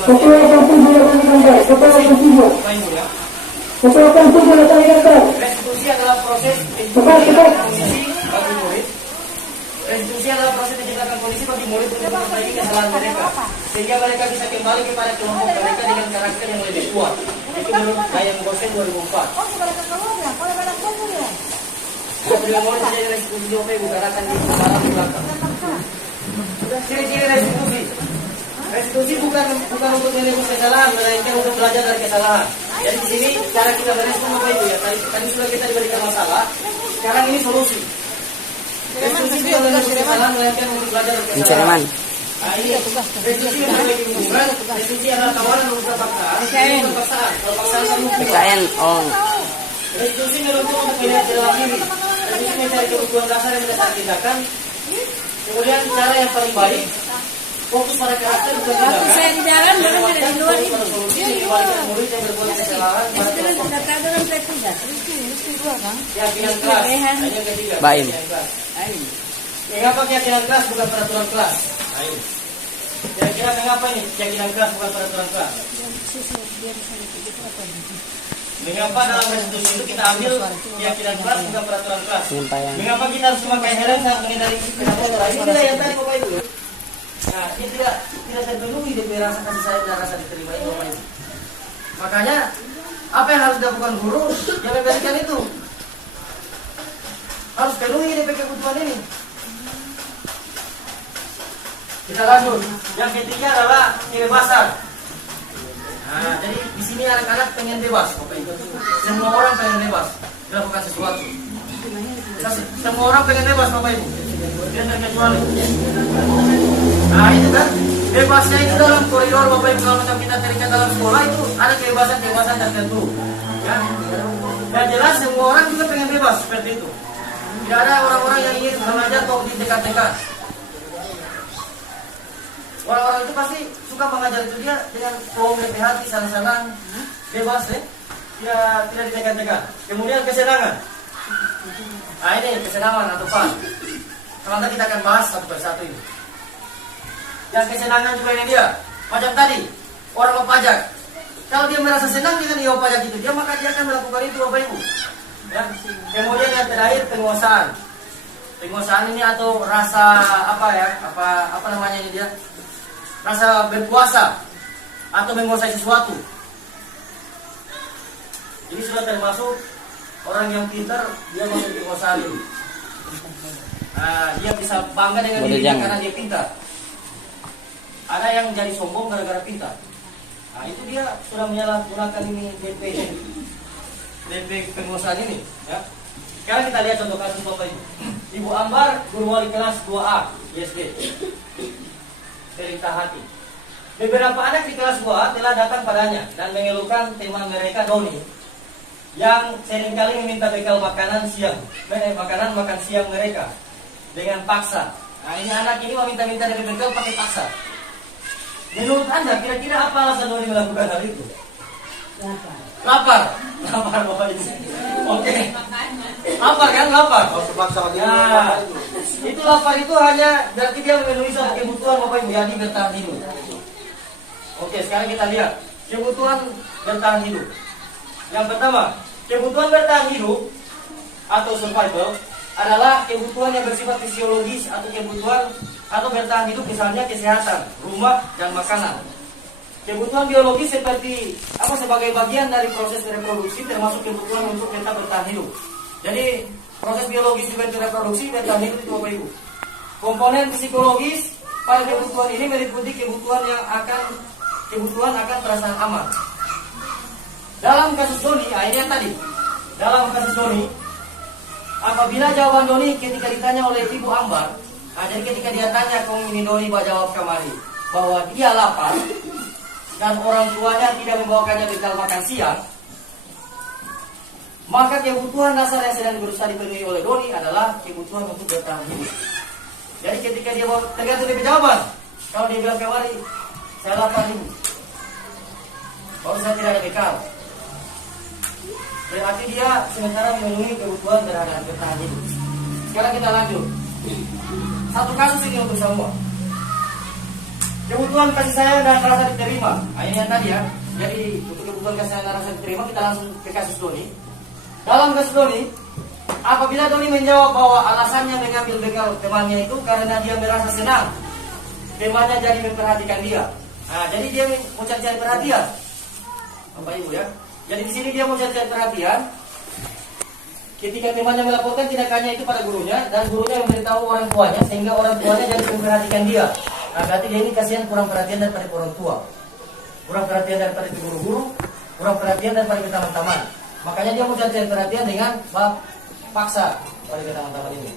restitusi adalah proses penciptaan kondisi bagi murid. Restitusi adalah proses menciptakan kondisi bagi murid untuk memperbaiki kesalahan mereka, sehingga mereka bisa kembali kepada kelompok mereka dengan karakter yang lebih kuat. Itu menurut Dayang Gosen 2004. Apabila murid terjadi restitusi Bapak Ibu, karena akan disalah di belakang. Ciri-ciri restitusi. Restitusi bukan untuk menebus kesalahan, melainkan untuk belajar dari kesalahan. Jadi di sini cara kita merespon Bapak Ibu ya. Tadi sudah kita diberikan masalah. Sekarang ini solusi. Restitusi bukan menebus kesalahan, melainkan untuk belajar dari kesalahan. Nah ini restitusi yang memiliki hubungan. Restitusi adalah tawaran untuk paksaan. Kalau paksaan kamu restitusi menuntut untuk melihat dalam diri. Restitusi mencari kebutuhan dasar yang berdasar tindakan. Kemudian cara yang paling baik, fokus pada karakter bukan tindakan. Saya di jalan baru ada di luar ini. Murid yang berbuat kesalahan. Keyakinan kelas. Yang ketiga. Baim. Mengapa keyakinan kelas bukan peraturan kelas? Kira-kira mengapa ini keyakinan kelas bukan peraturan kelas? Mengapa dalam restitusi itu kita ambil keyakinan kelas bukan peraturan kelas? Mengapa kita harus memakai helm dan menghindari kendaraan? Ini tidak yang tadi Bapak Ibu. Nah, ini tidak terpenuhi dari rasa kasih sayang dan rasa diterima itu Bapak Ibu. Makanya apa yang harus dilakukan guru yang memberikan itu harus penuhi DP kebutuhan ini. Kita lanjut. Yang ketiga adalah kebebasan. Nah, jadi di sini anak-anak pengen bebas, Bapak Ibu. Semua orang pengen bebas melakukan sesuatu. Semua orang pengen bebas, Bapak Ibu. Tidak terkecuali. Nah, itu kan bebasnya itu dalam koridor Bapak Ibu. Kalau kita terikat dalam sekolah itu ada kebebasan tertentu. Ya. Dan jelas semua orang juga pengen bebas seperti itu. Tidak ada orang-orang yang ingin mengajar atau di dekat-dekat. Orang-orang itu pasti suka mengajar itu dia dengan kaum lebih hati, saling-saling bebas ya, tidak ditekan-tekan. Kemudian kesenangan. Nah ini kesenangan atau fun. Kalau nanti kita akan bahas satu persatu ini. Yang kesenangan juga ini dia. Macam tadi orang pajak. Kalau dia merasa senang dengan IO pajak itu, maka dia akan melakukan itu Bapak Ibu. Ya. Kemudian yang terakhir penguasaan. Penguasaan ini atau rasa apa namanya ini dia? Rasa berkuasa atau menguasai sesuatu. Ini sudah termasuk orang yang pintar, dia memiliki kekuasaan ini. Nah, dia bisa bangga dengan dirinya karena dia pintar. Ada yang jadi sombong gara-gara pintar. Nah, itu dia sudah menyalahgunakan ini DP penguasaan ini. Ya. Sekarang kita lihat contoh kasus Bapak Ibu. Ibu Ambar, guru wali kelas 2A ISD. derita hati. Beberapa anak di kelas gua telah datang padanya dan mengeluhkan teman mereka Doni yang seringkali meminta bekal makanan makan siang mereka dengan paksa. Nah, ini anak ini meminta-minta dari bekal pakai paksa. Menurut Anda kira-kira apa alasan Doni melakukan hal itu? Lapar Bapak Ibu. Oke. Lapar kan? Lapar. Nah, itu lapar itu hanya berarti dia memenuhi satu kebutuhan Bapak Ibu, jadi bertahan hidup. Oke, sekarang kita lihat kebutuhan bertahan hidup. Yang pertama, kebutuhan bertahan hidup atau survival adalah kebutuhan yang bersifat fisiologis atau kebutuhan atau bertahan hidup, misalnya kesehatan, rumah, dan makanan. Kebutuhan biologis seperti sebagai bagian dari proses reproduksi, termasuk kebutuhan untuk tetap bertahan hidup. Jadi proses biologis seperti reproduksi, bertahan hidup itu Bapak Ibu. Komponen psikologis pada kebutuhan ini meliputi kebutuhan akan perasaan aman. Dalam kasus Doni, ini yang tadi. Dalam kasus Doni, apabila jawaban Doni ketika ditanya oleh Ibu Ambar, jadi ketika dia tanya kong ini Doni jawab kemari bahwa dia lapar dan orang tuanya tidak membawakannya bekal makan siang, maka kebutuhan dasar yang sedang berusaha dipenuhi oleh Doni adalah kebutuhan untuk bertahan hidup. Jadi ketika dia tergantung dari jawaban, kalau dia bilang kemari saya lapar Ibu, baru saya tidak ada bekal, berarti dia sementara memenuhi kebutuhan terhadap bertahan hidup. Sekarang kita lanjut. Satu kasus ini untuk semua. Kebutuhan kasih sayang dan rasa diterima. Ini yang tadi ya. Jadi untuk kebutuhan kasih sayang dan rasa diterima, kita langsung ke kasus Doni. Dalam kasus Doni, apabila Doni menjawab bahwa alasannya mengambil bekal temannya itu karena dia merasa senang temannya jadi memperhatikan dia. Jadi dia mau cari perhatian, Bapak Ibu ya. Jadi di sini dia mau cari perhatian. Ketika temannya melaporkan tindakannya itu pada gurunya dan gurunya memberitahu orang tuanya sehingga orang tuanya jadi memperhatikan dia. Berarti dia ini kasihan kurang perhatian daripada orang tua, kurang perhatian daripada guru-guru, kurang perhatian daripada teman-teman. Makanya dia mau cari perhatian dengan paksa pada teman-teman ini.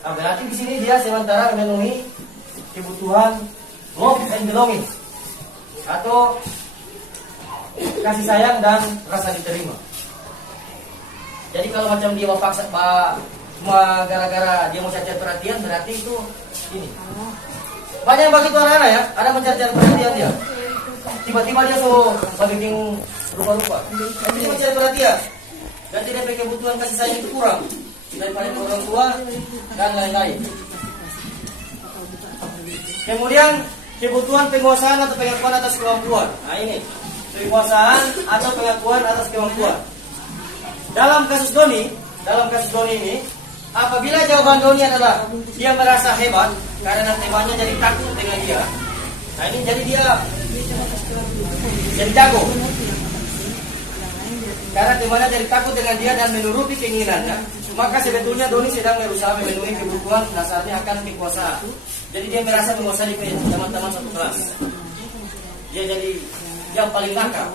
Berarti di sini dia sementara memenuhi kebutuhan love and belonging atau kasih sayang dan rasa diterima. Jadi kalau macam dia mau paksa cuma gara-gara dia mau cari perhatian, berarti itu ini. Banyak yang begitu anak-anak ya, ada mencari perhatian dia. Tiba-tiba dia suruh bikin rupa-rupa. Dia mencari perhatian. Dan tidak pakai kebutuhan kasih sayang itu kurang daripada orang tua dan lain-lain. Kemudian kebutuhan penguasaan atau pengakuan atas kemampuan. Ini penguasaan atau pengakuan atas kemampuan. Dalam kasus Doni ini, apabila jawaban Doni adalah dia merasa hebat karena temannya jadi takut dengan dia. Ini jadi dia jadi jago. Karena temannya jadi takut dengan dia dan menuruti keinginannya, maka sebetulnya Doni sedang berusaha memenuhi kebutuhan dasarnya akan kekuasaan. Jadi dia merasa menguasai teman-teman satu kelas. Dia jadi yang paling nakal.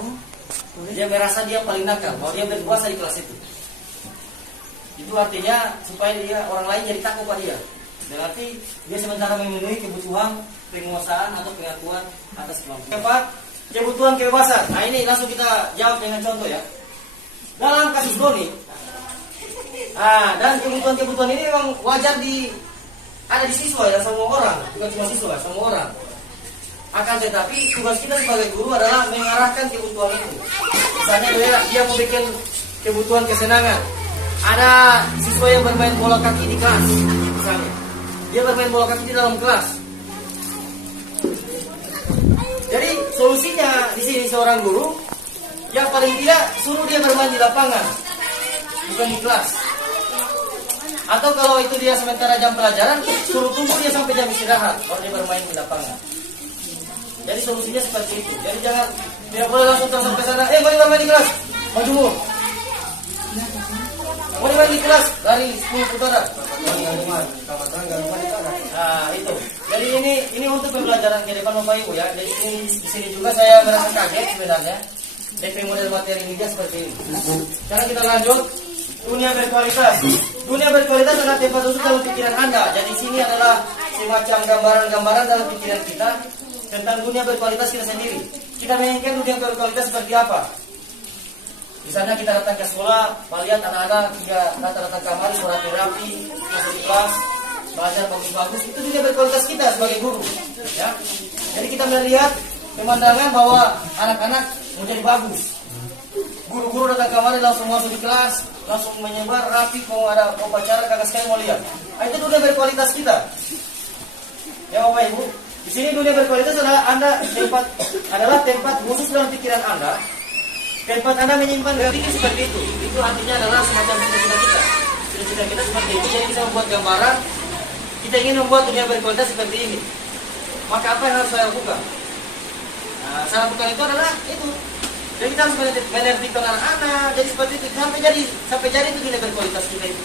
Dia merasa dia paling nakal, bahwa dia berkuasa di kelas itu. Itu artinya supaya dia orang lain jadi takut pada dia. Berarti dia sementara memenuhi kebutuhan penguasaan atau pengakuan atas kemampuan. Keempat, kebutuhan kebebasan. Ini langsung kita jawab dengan contoh ya. Dalam kasus Doni, dan kebutuhan ini memang wajar ada di siswa ya, semua orang, bukan cuma siswa, semua orang. Akan tetapi tugas kita sebagai guru adalah mengarahkan kebutuhan itu. Misalnya dia mau bikin kebutuhan kesenangan. Ada siswa yang bermain bola kaki di kelas, misalnya. Dia bermain bola kaki di dalam kelas. Jadi solusinya di sini seorang guru yang paling tidak suruh dia bermain di lapangan, bukan di kelas. Atau kalau itu dia sementara jam pelajaran, suruh tunggu dia sampai jam istirahat baru dia bermain di lapangan. Jadi solusinya seperti itu. Jadi tidak boleh langsung terus ke sana. Mari bermain di kelas. Maju dulu. Mari main di kelas. Lari 10 putaran. Itu. Jadi ini untuk pembelajaran ke depan Bapak Ibu ya. Jadi di sini juga saya merasa kaget sebenarnya. DP model materi media seperti ini. Sekarang kita lanjut. Dunia berkualitas. Dunia berkualitas adalah tempat khusus dalam pikiran Anda. Jadi sini adalah semacam gambaran-gambaran dalam pikiran kita tentang dunia berkualitas kita sendiri. Kita menginginkan dunia berkualitas seperti apa? Misalnya kita datang ke sekolah, melihat anak-anak hingga datang kamar, suara terapi, masuk di kelas, belajar bagus-bagus, itu dunia berkualitas kita sebagai guru. Ya. Jadi kita melihat pemandangan bahwa anak-anak menjadi bagus. Guru-guru datang kamar langsung masuk di kelas, langsung menyebar rapi, mau ada upacara kakak sekali mau lihat. Nah, itu dunia berkualitas kita. Ya Bapak Ibu, di sini dunia berkualitas adalah tempat khusus dalam pikiran Anda. Tempat Anda menyimpan berpikir seperti itu. Itu artinya adalah semacam cita-cita kita. Cita-cita kita seperti itu. Jadi kita membuat gambaran. Kita ingin membuat dunia berkualitas seperti ini. Maka apa yang harus saya lakukan? Nah, saya lakukan itu adalah itu. Jadi kita harus menertibkan anak-anak. Jadi seperti itu. Sampai jadi itu dunia berkualitas kita itu.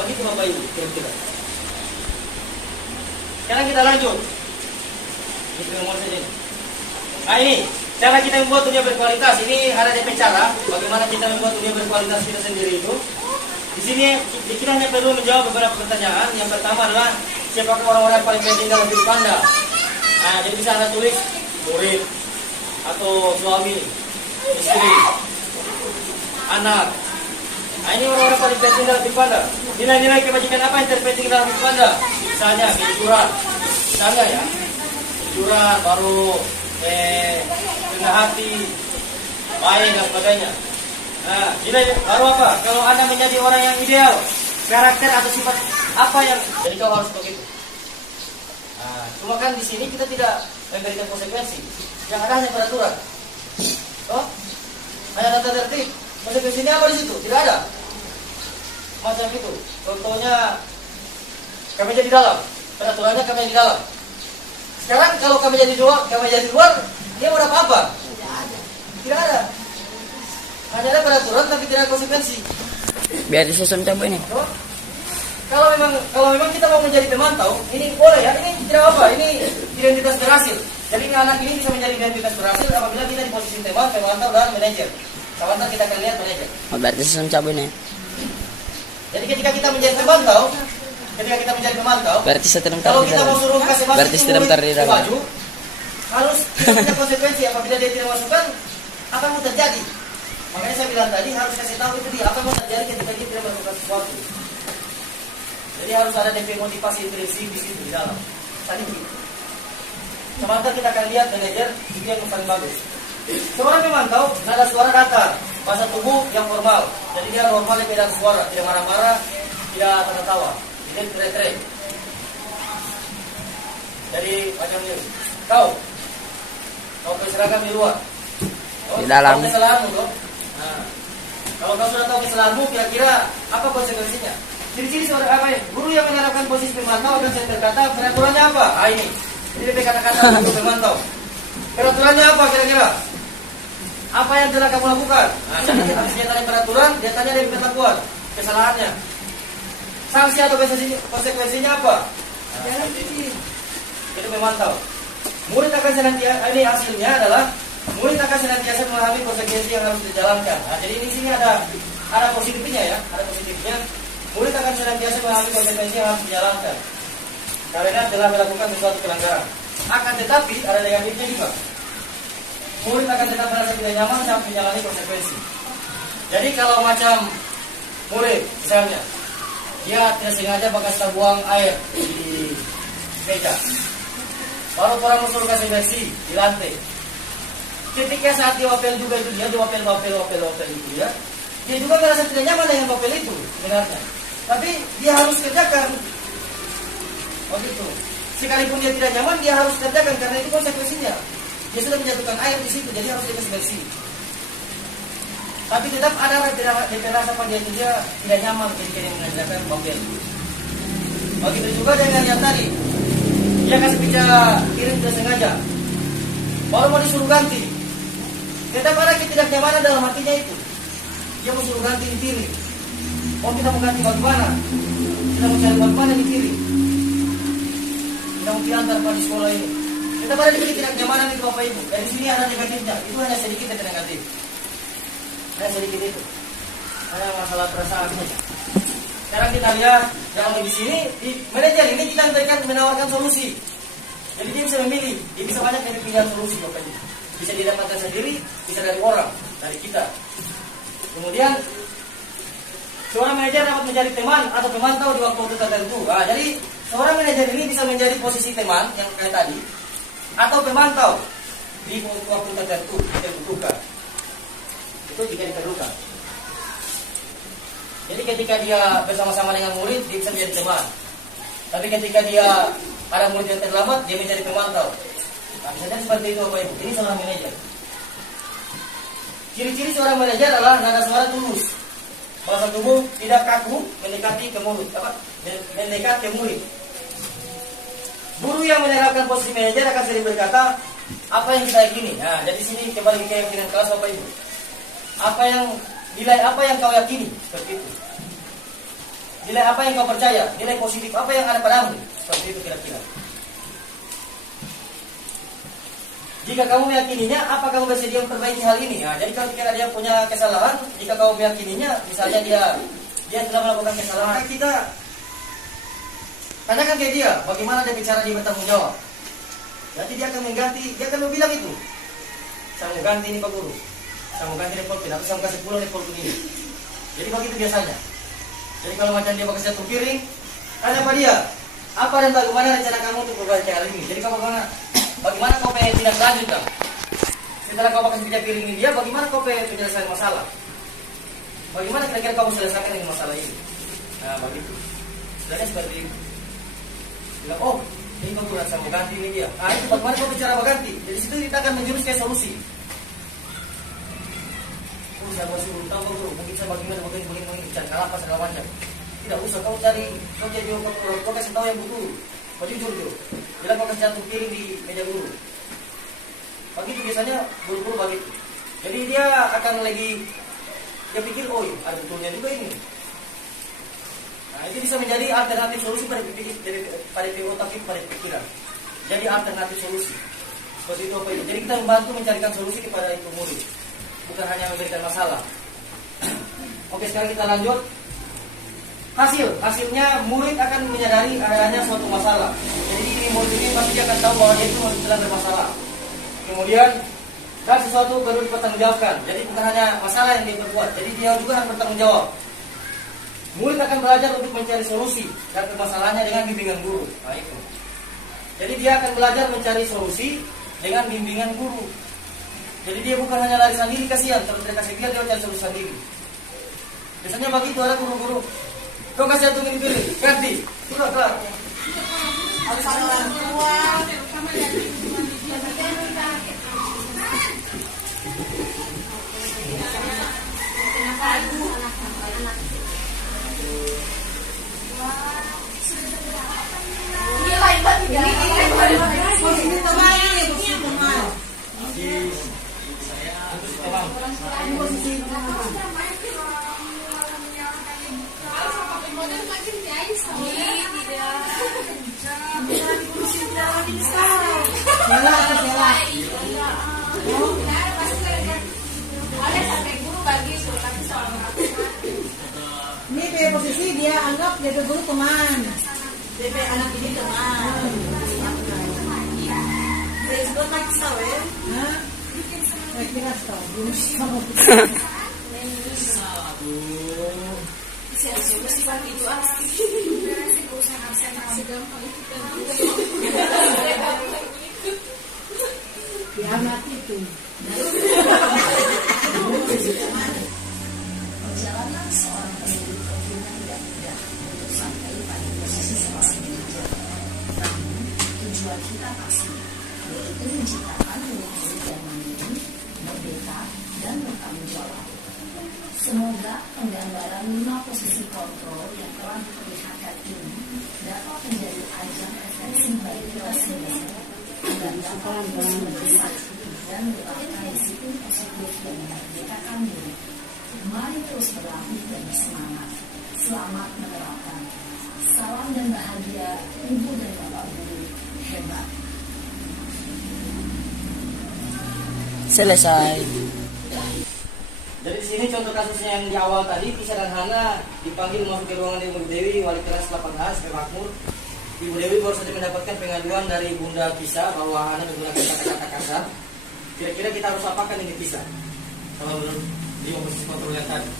Begitu Bapak Ibu. Kira-kira. Sekarang kita lanjut. Ini nomor saja. Nah ini. Cara kita membuat dunia berkualitas, ini ada DP cara bagaimana kita membuat dunia berkualitas kita sendiri itu. Di sini kita hanya perlu menjawab beberapa pertanyaan. Yang pertama adalah siapakah orang-orang yang paling penting dalam hidup Anda? Nah, jadi bisa Anda tulis murid atau suami, istri, anak. Nah, ini orang-orang paling penting dalam hidup Anda. Nilai-nilai kebajikan apa yang terpenting dalam hidup Anda? Misalnya kejujuran, misalnya ya, kejujuran, baru rendah hati, baik dan sebagainya. Nah, nilai baru apa? Kalau Anda menjadi orang yang ideal, karakter atau sifat apa yang jadi kau harus begitu. Nah, cuma kan di sini kita tidak memberikan konsekuensi. Yang ada hanya peraturan. Oh, hanya tata tertib. Konsekuensinya apa di situ? Tidak ada. Macam itu. Contohnya kami jadi dalam. Peraturannya kami di dalam. Sekarang kalau kami jadi luar, dia mau dapat apa? Tidak ada. Hanya ada peraturan tapi tidak ada konsekuensi. Biar disusun cabai ini. Kalau memang kita mau menjadi pemantau, ini boleh ya, ini tidak apa, ini identitas berhasil. Jadi anak ini bisa menjadi identitas berhasil apabila kita di posisi teman, pemantau dan manajer. Sebentar kita akan lihat manajer. Oh, berarti susun cabai ini. Jadi ketika kita menjadi pemantau, berarti setelah kalau kita mau suruh kasih masuk berarti setelah baju, harus punya konsekuensi. Apabila dia tidak masukkan, apa yang terjadi? Makanya saya bilang tadi harus kasih tahu itu dia apa yang terjadi ketika dia tidak masukkan sesuatu. Jadi harus ada DP motivasi intrinsik di situ di dalam. Tadi begitu. Sebentar kita akan lihat manajer itu yang paling bagus. Seorang pemantau, nada suara datar, bahasa tubuh yang formal. Jadi dia normal di beda suara, tidak marah-marah, tidak tertawa. Jadi tere-tere. Jadi macam ini. Kau keseragam di luar. Di dalam. Tahu kesalahanmu dong. Nah, kalau kau sudah tahu kesalahanmu, kira-kira apa konsekuensinya? Ciri-ciri seorang apa ya? Guru yang menerapkan posisi pemantau akan saya berkata peraturannya apa? Ah ini. Jadi lebih kata-kata guru pemantau. Peraturannya apa kira-kira? Apa yang telah kamu lakukan? Nah, habis dia tanya peraturan, dia tanya dari perlakuan, kesalahannya. Sanksi atau konsekuensinya apa? Nah, itu memantau. Murid akan senantiasa, ini hasilnya adalah murid akan senantiasa memahami konsekuensi yang harus dijalankan. Nah, jadi di sini ada positifnya ya, ada positifnya. Murid akan senantiasa memahami konsekuensi yang harus dijalankan karena telah melakukan sesuatu pelanggaran. Akan tetapi ada negatifnya juga. Murid akan tetap merasa tidak nyaman saat menjalani konsekuensi. Jadi kalau macam murid misalnya dia tidak sengaja bekas buang air di meja, baru orang suruh kasih bersih di lantai. Ketika saat dia wapel juga itu dia wapel itu ya, dia juga merasa tidak nyaman dengan wapel itu sebenarnya. Tapi dia harus kerjakan. Oh gitu. Sekalipun dia tidak nyaman, dia harus kerjakan karena itu konsekuensinya. Dia sudah menjatuhkan air di situ, jadi harus dikasih bersih. Tapi tetap ada rasa pada dia tidak nyaman ketika dia mengerjakan wapel. Begitu juga dengan yang tadi, dia kasih bicara kirim tidak sengaja, baru mau disuruh ganti. Tetap ada ketidaknyamanan dalam hatinya itu. Dia mau suruh ganti di piring. Oh kita mau ganti bagaimana? Kita mau cari bagaimana di piring. Kita mau diantar pada sekolah ini. Tetap ada ketidaknyamanan itu Bapak Ibu. Dari sini ada negatifnya. Itu hanya sedikit yang negatif. Hanya sedikit itu. Hanya masalah perasaan saja. sekarang kita lihat yang di sini di manajer ini kita menawarkan solusi. Jadi dia bisa memilih, dia bisa banyak dari pilihan solusi Bapak Ibu. Bisa didapatkan sendiri, bisa dari orang, dari kita. Kemudian seorang manajer dapat menjadi teman atau pemantau di waktu tertentu. Nah, jadi seorang manajer ini bisa menjadi posisi teman yang kayak tadi atau pemantau di waktu tertentu yang dibutuhkan. Itu jika diperlukan. Jadi ketika dia bersama-sama dengan murid, dia bisa menjadi teman. Tapi ketika dia ada murid yang terlambat, dia menjadi pemantau. Nah, bisa jadi seperti itu Bapak Ibu. Ini seorang manajer. Ciri-ciri seorang manajer adalah nada suara tulus. Bahasa tubuh tidak kaku mendekati ke murid, mendekat ke murid. Guru yang menerapkan posisi manajer akan sering berkata, apa yang kita yakini. Nah, jadi sini kembali ke keyakinan kelas Bapak Ibu. Nilai apa yang kau yakini, seperti itu. Nilai apa yang kau percaya, nilai positif apa yang ada padamu, seperti itu kira-kira. Jika kamu meyakininya, apa kamu bersedia memperbaiki hal ini? Nah, jadi kalau kira dia punya kesalahan, jika kamu meyakininya, misalnya dia telah melakukan kesalahan, kita tanyakan ke dia, bagaimana dia bicara, dia bertanggung jawab. Jadi dia akan mengganti, dia akan bilang itu. Saya mau ganti ini Pak Guru, saya mau ganti report, tapi saya mau kasih pulang report ini. Jadi begitu biasanya. Jadi kalau macam dia kasih satu piring, tanya pada dia, apa dan bagaimana rencana kamu untuk memperbaiki hal ini? Jadi kamu bagaimana kau pengen tidak lanjut kan? Setelah kau kasih 3 piring ini dia, bagaimana kau pengen menyelesaikan masalah? Bagaimana kira-kira kamu selesaikan dengan masalah ini? Nah begitu. Sebenarnya seperti itu. Bilang, oh ini kamu kurang saya mau ganti ini dia. Nah itu bagaimana kau bicara ganti? Jadi situ kita akan menjurus ke solusi. Oh saya masih belum tahu Guru, mungkin saya bagaimana cari kalapa segala macam. Tidak usah kau cari, kau jadi kau kasih tahu yang betul. Kau jujur tuh. Bila kau kasih satu piring di meja guru. Begitu biasanya guru-guru begitu. Jadi dia akan lagi dia pikir, oh iya, ada betulnya juga ini. Nah itu bisa menjadi alternatif solusi pada otak itu, pada pikiran. Jadi alternatif solusi. Seperti itu apa itu. Jadi kita membantu mencarikan solusi kepada itu murid. Bukan hanya memberikan masalah. Oke sekarang kita lanjut. Hasilnya murid akan menyadari adanya suatu masalah. Jadi ini murid ini pasti dia akan tahu bahwa dia itu sedang bermasalah. Kemudian dan sesuatu perlu dipertanggungjawabkan. Jadi bukan hanya masalah yang dia perbuat, jadi dia juga harus bertanggung jawab. Murid akan belajar untuk mencari solusi dan permasalahannya dengan bimbingan guru. Nah itu. Jadi dia akan belajar mencari solusi dengan bimbingan guru. Jadi dia bukan hanya lari sendiri, kasihan. Kalau mereka kasih dia cari solusi sendiri. Biasanya begitu ada guru-guru. Kau kasih satu ini pilih, ganti. Sudah kelar. Ini dia posisi dia anggap dia guru teman. DP anak ini teman. Facebook lagi tahu ya? Hah? Saya kira tahu. Belum sama. Itu kiamat itu. Perjalanan seorang pendidik memang tidak mudah untuk sampai pada posisi seorang manajer. Namun, tujuan kita pasti, yaitu menciptakan murid yang mandiri, merdeka, dan bertanggung jawab. Semoga penggambaran 5 posisi kontrol yang telah diperlihatkan ini dapat menjadi ajang refleksi bagi kelas ini agar dapat terus membesar dan merupakan disiplin positif yang memerdekakan diri. Mari terus berlatih dan bersemangat. Selamat menerapkan. Salam dan bahagia, Ibu dan Bapak Guru hebat. Selesai. Jadi di sini contoh kasusnya yang di awal tadi, Tisa dan Hana dipanggil masuk ke ruangan Ibu Dewi, wali kelas 8A, SP Makmur. Ibu Dewi baru saja mendapatkan pengaduan dari Bunda Tisa bahwa Hana menggunakan kata-kata kasar. Kira-kira kita harus apakan ini Tisa? Kalau menurut di posisi kontrol yang tadi.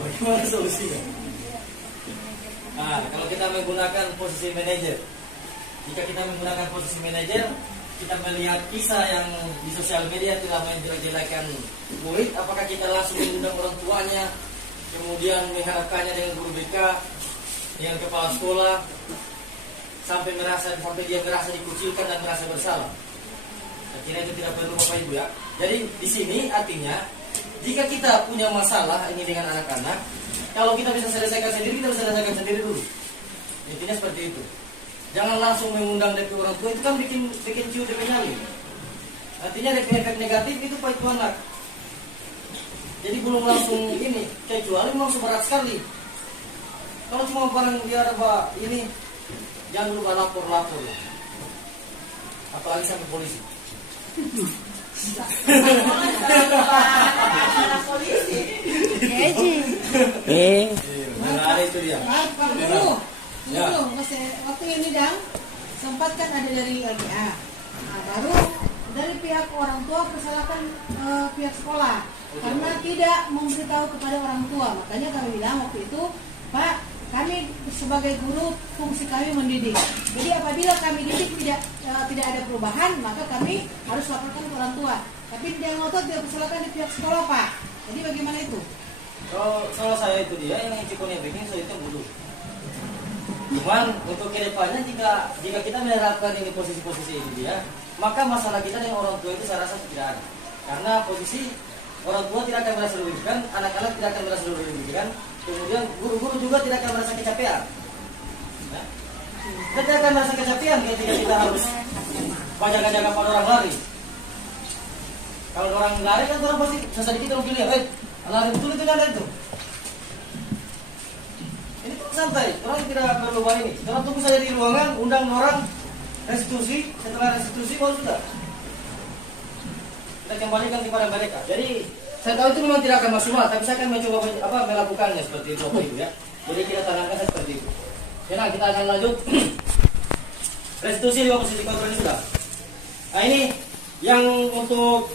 Bagaimana solusinya? Nah, kalau kita menggunakan posisi manajer, jika kita menggunakan posisi manajer, kita melihat kisah yang di sosial media telah menjelek-jelekan murid, apakah kita langsung mengundang orang tuanya, kemudian mengharapkannya dengan guru BK, dengan kepala sekolah, sampai dia merasa dikucilkan dan merasa bersalah? Saya kira itu tidak perlu Bapak Ibu ya. Jadi di sini artinya, jika kita punya masalah ini dengan anak-anak, kalau kita bisa selesaikan sendiri, kita bisa selesaikan sendiri dulu. Intinya seperti itu. Jangan langsung mengundang dari orang tua, itu kan bikin ciut DP nyali. Artinya efek negatif itu Pak itu anak. Jadi belum langsung ini, kecuali langsung berat sekali. Kalau cuma barang dia ada ini, jangan lupa lapor-lapor. Apalagi sampai polisi. Polisi. Ada itu dia. Ya. Waktu ini Dang, sempat kan ada dari LBA. Nah, baru dari pihak orang tua persalahkan pihak sekolah karena tidak memberitahu kepada orang tua. Makanya kami bilang waktu itu, Pak, kami sebagai guru fungsi kami mendidik. Jadi apabila kami didik tidak ada perubahan, maka kami harus laporkan ke orang tua. Tapi dia ngotot dia persalahkan di pihak sekolah, Pak. Jadi bagaimana itu? Kalau saya itu dia yang cikonnya bikin saya itu dulu. Cuman untuk kedepannya jika kita menerapkan ini posisi-posisi ini dia, maka masalah kita dengan orang tua itu saya rasa tidak ada. Karena posisi orang tua tidak akan merasa dirugikan, anak-anak tidak akan merasa dirugikan, kemudian guru-guru juga tidak akan merasa kecapean. Nah, kita tidak akan merasa kecapean ketika kita harus jaga-jaga pada orang lari. Kalau orang lari kan orang pasti sesedikit orang pilih, lari betul itu ada itu. Ini tuh santai, orang tidak perlu ini. Orang tunggu saja di ruangan, undang orang, restitusi, setelah restitusi baru sudah. Kita kembalikan kepada mereka. Jadi saya tahu itu memang tidak akan maksimal, tapi saya akan mencoba melakukannya seperti itu Bapak Ibu ya. Jadi kita tanamkan seperti itu. Nah, kita akan lanjut. Restitusi di posisi kontrol ini sudah. Nah ini yang untuk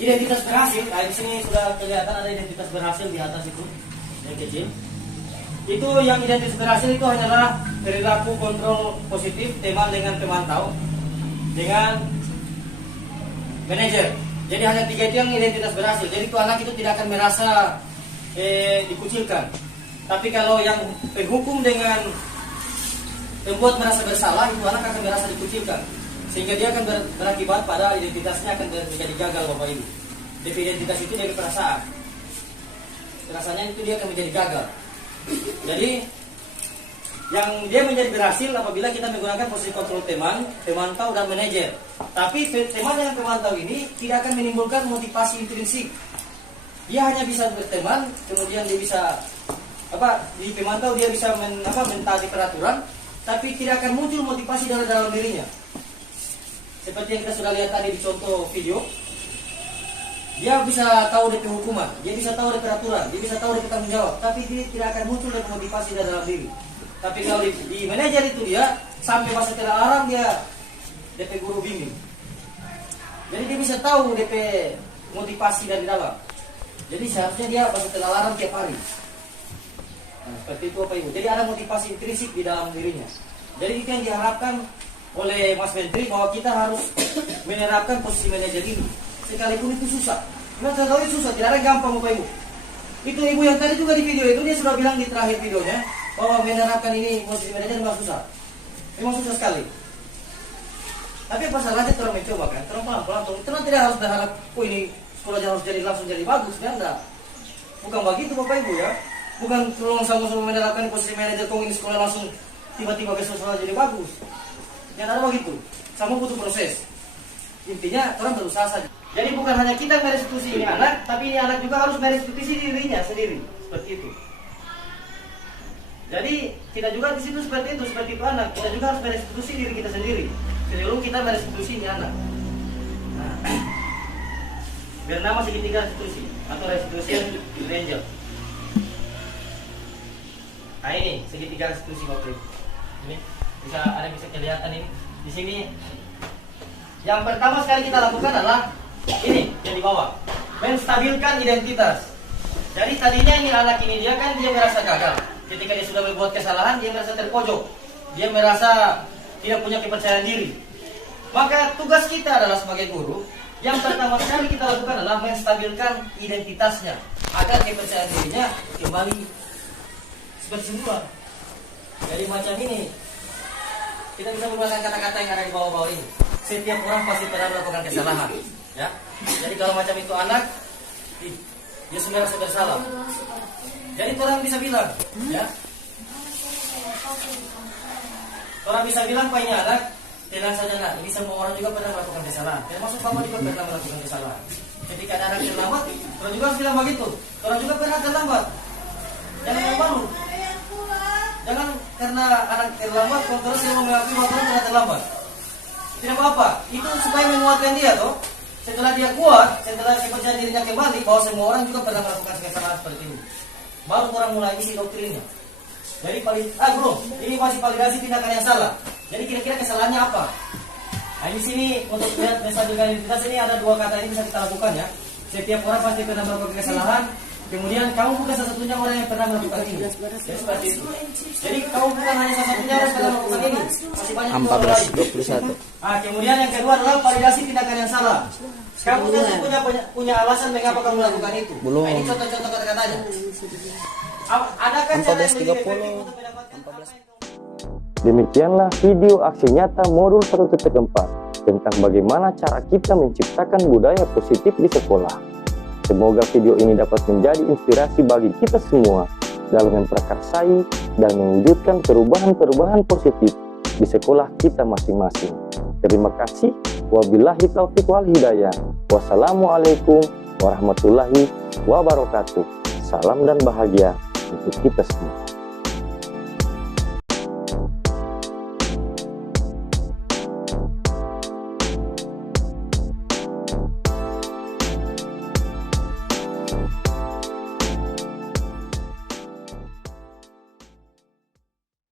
identitas berhasil. Nah di sini sudah kelihatan ada identitas berhasil di atas itu yang kecil. Itu yang identitas berhasil itu hanyalah perilaku kontrol positif teman dengan pemantau dengan manajer. Jadi hanya 3 itu yang identitas berhasil. Jadi itu anak itu tidak akan merasa dikucilkan. Tapi kalau yang penghukum dengan membuat merasa bersalah, itu anak akan merasa dikucilkan. Sehingga dia akan berakibat pada identitasnya akan menjadi gagal Bapak Ibu. Jadi identitas itu dari perasaan. Perasaannya itu dia akan menjadi gagal. Jadi yang dia menjadi berhasil apabila kita menggunakan posisi kontrol teman, pemantau dan manajer. Tapi teman yang pemantau ini tidak akan menimbulkan motivasi intrinsik. Dia hanya bisa berteman, kemudian dia bisa di pemantau dia bisa mentaati peraturan, tapi tidak akan muncul motivasi dalam dirinya. Seperti yang kita sudah lihat tadi di contoh video. Dia bisa tahu dari hukuman, dia bisa tahu dari peraturan, dia bisa tahu dari tanggung jawab, tapi dia tidak akan muncul dari motivasi dalam diri. Tapi kalau di manajer itu dia sampai masa terlarang dia DP guru bimbing. Jadi dia bisa tahu DP motivasi dari dalam. Jadi seharusnya dia masa terlarang tiap hari. Nah, seperti itu Bapak Ibu. Jadi ada motivasi intrinsik di dalam dirinya. Jadi itu yang diharapkan oleh Mas Menteri bahwa kita harus menerapkan posisi manajer ini. Sekalipun itu susah. Memang saya tahu itu susah, tidak ada yang gampang Bapak Ibu. Itu ibu yang tadi juga di video itu dia sudah bilang di terakhir videonya bahwa menerapkan ini posisi manajer memang susah. Memang susah sekali. Tapi masalahnya terus mencoba kan, terus pelan-pelan. Terus tidak harus berharap, ini sekolahnya harus jadi langsung jadi bagus, kan enggak. Bukan begitu Bapak Ibu ya. Bukan langsung menerapkan posisi manajer kok ini sekolah langsung tiba-tiba besok sekolah jadi bagus. Jangan ada begitu. Sama butuh proses. Intinya orang berusaha saja. Jadi bukan hanya kita merestitusi ini anak, tapi ini anak juga harus merestitusi dirinya sendiri. Seperti itu. Jadi kita juga di situ seperti itu anak. Kita juga harus merestitusi diri kita sendiri. Sebelum kita merestitusi ini anak. Nah, bernama segitiga restitusi atau restitution triangle. Nah ini segitiga restitusi Bapak Ibu. Ini bisa kelihatan ini di sini. Yang pertama sekali kita lakukan adalah ini yang di bawah, menstabilkan identitas. Jadi tadinya ini anak ini dia merasa gagal. Ketika dia sudah berbuat kesalahan, dia merasa terpojok. Dia merasa tidak punya kepercayaan diri. Maka tugas kita adalah sebagai guru, yang pertama sekali kita lakukan adalah menstabilkan identitasnya agar kepercayaan dirinya kembali seperti semula. Jadi macam ini, kita bisa menggunakan kata-kata yang ada di bawah-bawah ini. Setiap orang pasti pernah melakukan kesalahan, ya. Jadi kalau macam itu anak, dia sudah merasa bersalah. Jadi orang bisa bilang, ya. Orang bisa bilang, Pak ini anak, tenang saja nak. Ini semua orang juga pernah melakukan kesalahan. Termasuk Bapak juga pernah melakukan kesalahan. Ketika ada anak terlambat, orang juga harus bilang begitu. Orang juga pernah terlambat. Jangan malu. Jangan karena anak terlambat, terus dia mengakui bahwa orang pernah terlambat. Tidak apa-apa. Itu supaya menguatkan dia, toh. Setelah dia kuat, setelah kepercayaan dirinya kembali, bahwa semua orang juga pernah melakukan kesalahan seperti ini. Baru orang mulai isi doktrinnya. Jadi bro, ini masih validasi tindakan yang salah. Jadi kira-kira kesalahannya apa? Nah di sini untuk lihat menstabilkan identitas ini ada dua kata ini bisa kita lakukan ya. Setiap orang pasti pernah melakukan kesalahan. Kemudian kamu bukan satu-satunya orang yang pernah melakukan ini. Jadi seperti itu. Jadi kamu bukan hanya satu-satunya orang yang pernah melakukan ini. Masih banyak orang lain. 14:21. Kemudian yang kedua adalah validasi tindakan yang salah. Kamu tentu punya alasan mengapa kamu melakukan itu. Belum. Nah, ini contoh-contoh kata-katanya. Adakah cara yang lebih efektif untuk mendapatkan apa yang Demikianlah video aksi nyata modul 1.4 tentang bagaimana cara kita menciptakan budaya positif di sekolah. Semoga video ini dapat menjadi inspirasi bagi kita semua dalam memprakarsai dan mewujudkan perubahan-perubahan positif di sekolah kita masing-masing. Terima kasih. Wabillahi taufiq wal hidayah. Wassalamualaikum warahmatullahi wabarakatuh. Salam dan bahagia untuk kita semua.